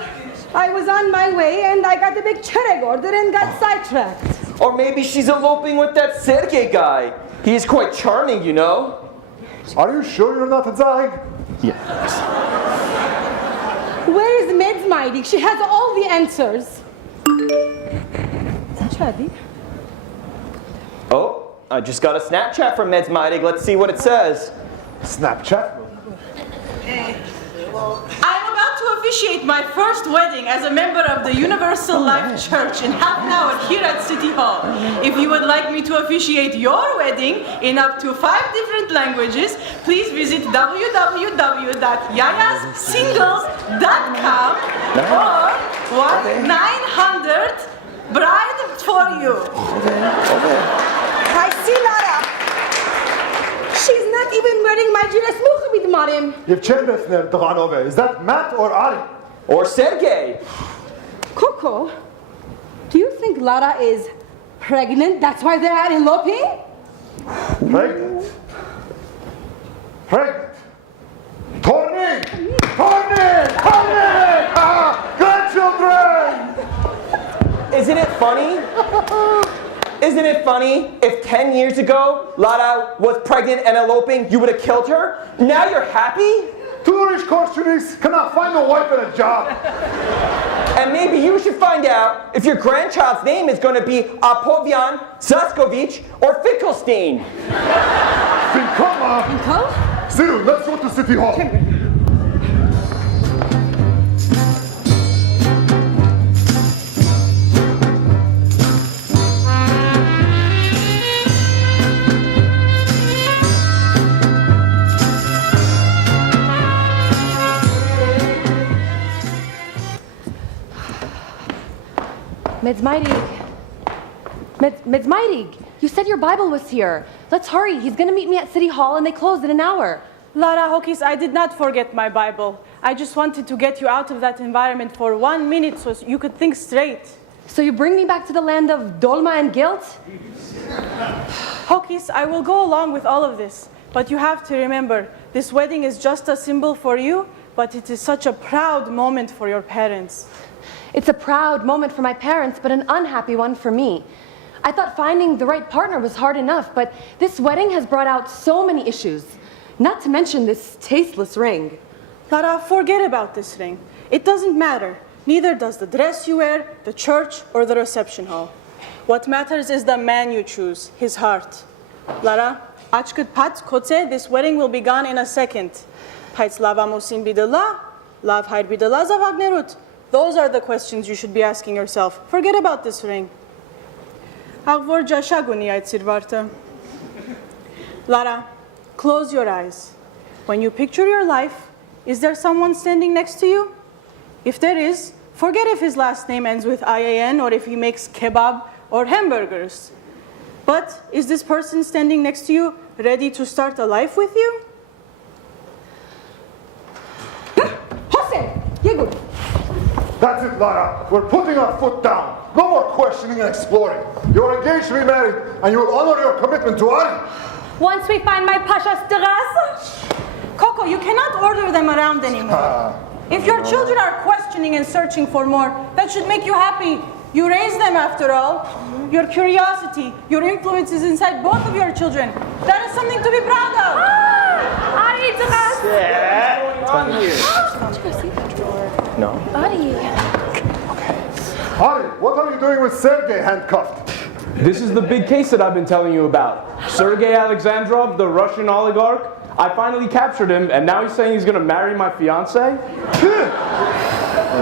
I was on my way and I got a big chereg order and got sidetracked. Or maybe she's eloping with that Sergey guy. He's quite charming, you know. Are you sure you're not a Zag? Yes. Where is Meds Mighty? She has all the answers. Chadi. Oh, I just got a Snapchat from Meds Mightig. Let's see what it says. Snapchat? I'm about to officiate my first wedding as a member of the Universal Life Church in half an hour here at City Hall. If you would like me to officiate your wedding in up to 5 different languages, please visit www.yayassingles.com or 1-900 Bride for you. I see Lara. She's not even wearing my dress with Marim. Is that Matt or Ari? Or Sergey. Coco, do you think Lara is pregnant? That's why they are eloping? Pregnant? Pregnant? Torning! Torning! Torning! Grandchildren! Isn't it funny? Isn't it funny? If 10 years ago Lara was pregnant and eloping, you would have killed her? Now you're happy? Tourist Korchunis cannot find a wife and a job. And maybe you should find out if your grandchild's name is going to be Apovian, Zaskovich, or Finkelstein. Finkoma. Finko? Cyril, let's go to City Hall. Midzmairig, you said your Bible was here. Let's hurry. He's gonna meet me at City Hall and they close in an hour. Lara Hokis, I did not forget my Bible. I just wanted to get you out of that environment for 1 minute so you could think straight. So you bring me back to the land of dolma and guilt? Hokis, I will go along with all of this, but you have to remember, this wedding is just a symbol for you, but it is such a proud moment for your parents. It's a proud moment for my parents, but an unhappy one for me. I thought finding the right partner was hard enough, but this wedding has brought out so many issues. Not to mention this tasteless ring. Lara, forget about this ring. It doesn't matter. Neither does the dress you wear, the church, or the reception hall. What matters is the man you choose, his heart. Lara, achkut pat kotse, this wedding will be gone in a second. Hayt lavamusin bidela, lav hayr bidela zavagnerut. Those are the questions you should be asking yourself. Forget about this ring. Agvor jashaguni aitsirvarta. Lara, close your eyes. When you picture your life, is there someone standing next to you? If there is, forget if his last name ends with IAN or if he makes kebab or hamburgers. But is this person standing next to you ready to start a life with you? Jose, Yegud. That's it, Lara. We're putting our foot down. No more questioning and exploring. You're engaged to be married, and you will honor your commitment to Ari. Once we find my Pasha's terrace. Coco, you cannot order them around anymore. If your children are questioning and searching for more, that should make you happy. You raise them after all. Your curiosity, your influence is inside both of your children. That is something to be proud of. Ari terrace. No. Buddy. Ari, what are you doing with Sergei handcuffed? This is the big case that I've been telling you about. Sergei Alexandrov, the Russian oligarch. I finally captured him, and now he's saying he's gonna marry my fiancée?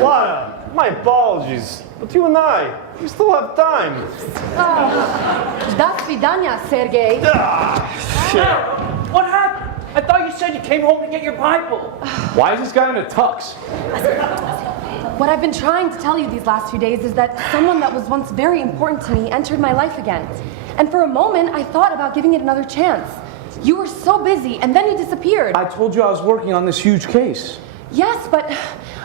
Lara, my apologies. But you and I, we still have time. Das vidanya, Sergei. What happened? I thought you said you came home to get your Bible. Why is this guy in a tux? What I've been trying to tell you these last few days is that someone that was once very important to me entered my life again. And for a moment, I thought about giving it another chance. You were so busy, and then you disappeared. I told you I was working on this huge case. Yes, but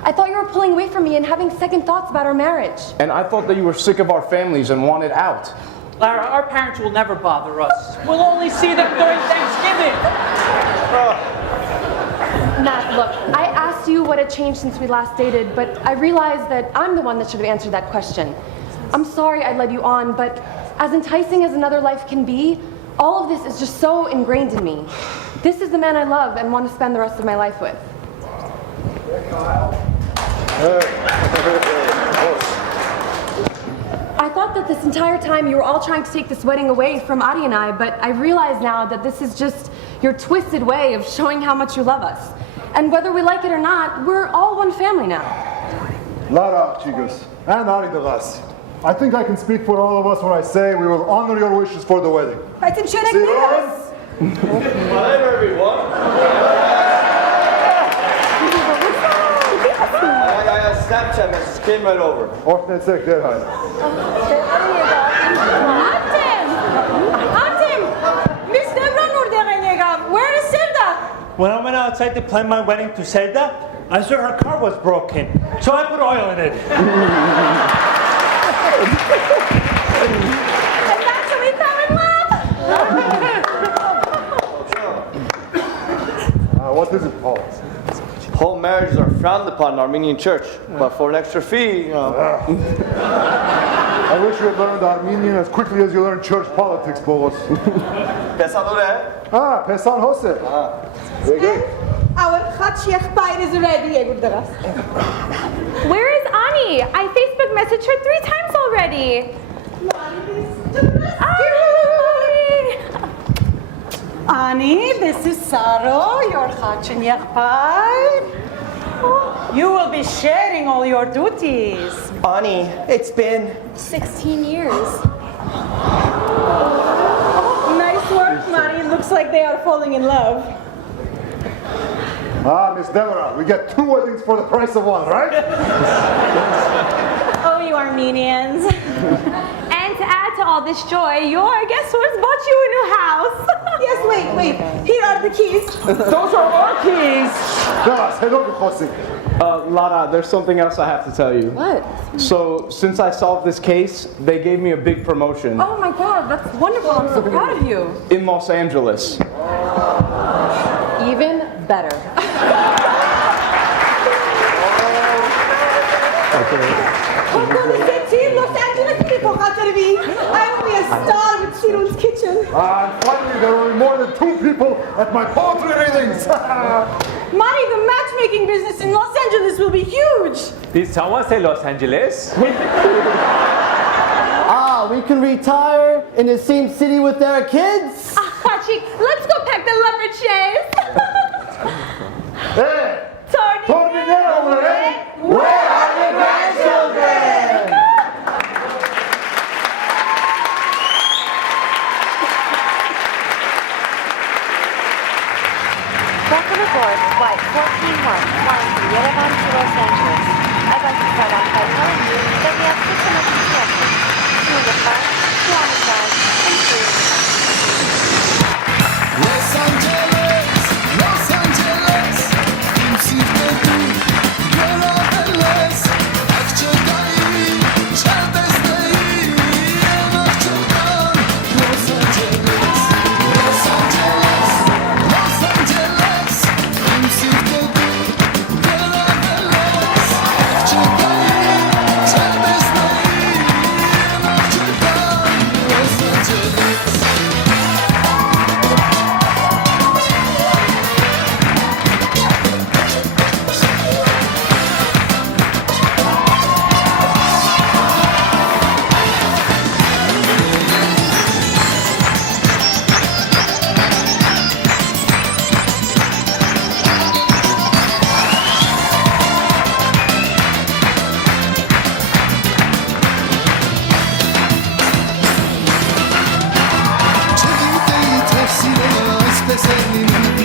I thought you were pulling away from me and having second thoughts about our marriage. And I thought that you were sick of our families and wanted out. Lara, our parents will never bother us. We'll only see them during Thanksgiving. Matt, look, I asked you what had changed since we last dated, but I realized that I'm the one that should have answered that question. I'm sorry I led you on, but as enticing as another life can be, all of this is just so ingrained in me. This is the man I love and want to spend the rest of my life with. I thought that this entire time you were all trying to take this wedding away from Ari and I, but I realize now that this is just your twisted way of showing how much you love us. And whether we like it or not, we're all one family now. Lara, chicos, and Ari de Ras. I think I can speak for all of us when I say we will honor your wishes for the wedding. Haydi çeyrek See you biraz. Whatever, everyone. I Snapchat message came right over. Ortnetsek derhal. Atim! Miss Devran Urderenyegav, where is Selda? When I went outside to plan my wedding to Selda, I saw her car was broken, so I put oil in it. And that's when we fell in love. What is it, Paul? Home marriages are frowned upon in Armenian church, but for an extra fee, you know. I wish you had learned Armenian as quickly as you learned church politics, Bolos. Pesad ore? Pesan Jose. Very good. Our Khatch Yakhbair is ready, Egurdaras. Where is Ani? I Facebook messaged her 3 times already. Ani, this is Saro, your Khachin Yakhbair. You will be sharing all your duties. Ani, it's been 16 years. Nice work, Mari. It looks like they are falling in love. Ah, Miss Deborah, we get 2 weddings for the price of 1, right? Oh, you Armenians. And to add to all this joy, your guest source bought you a new house. Yes, wait. Here are the keys. Those are our keys! What? Lara, there's something else I have to tell you. What? So, since I solved this case, they gave me a big promotion Oh my God, that's wonderful. I'm so proud of you. in Los Angeles. Even better. Los Angeles people, I will be a star with Shirun's kitchen. And finally, there will be more than 2 people at my poetry readings. Mari, the matchmaking business in Los Angeles will be huge. Did someone say Los Angeles? We can retire in the same city with our kids. Hachi, let's go pack the leopard chaise. Hey! Tornado, where are the grandchildren? Welcome aboard Flight 141 flying from Yerevan to Los Angeles. I'd like to start off by telling you that we have 6 emergency exits, 2 in the front, 2 on the side, and 3 in the back. Los Angeles, Los Angeles, kimsirdedu, görabeles, akçadayı, çerbezdeyi, akçadan. Los Angeles, Los Angeles, Los Angeles, kimsirdedu, görabeles, akçadayı, çerbezdeyi, akçadan. Los Angeles. Çekirdeği tefsiremez besenini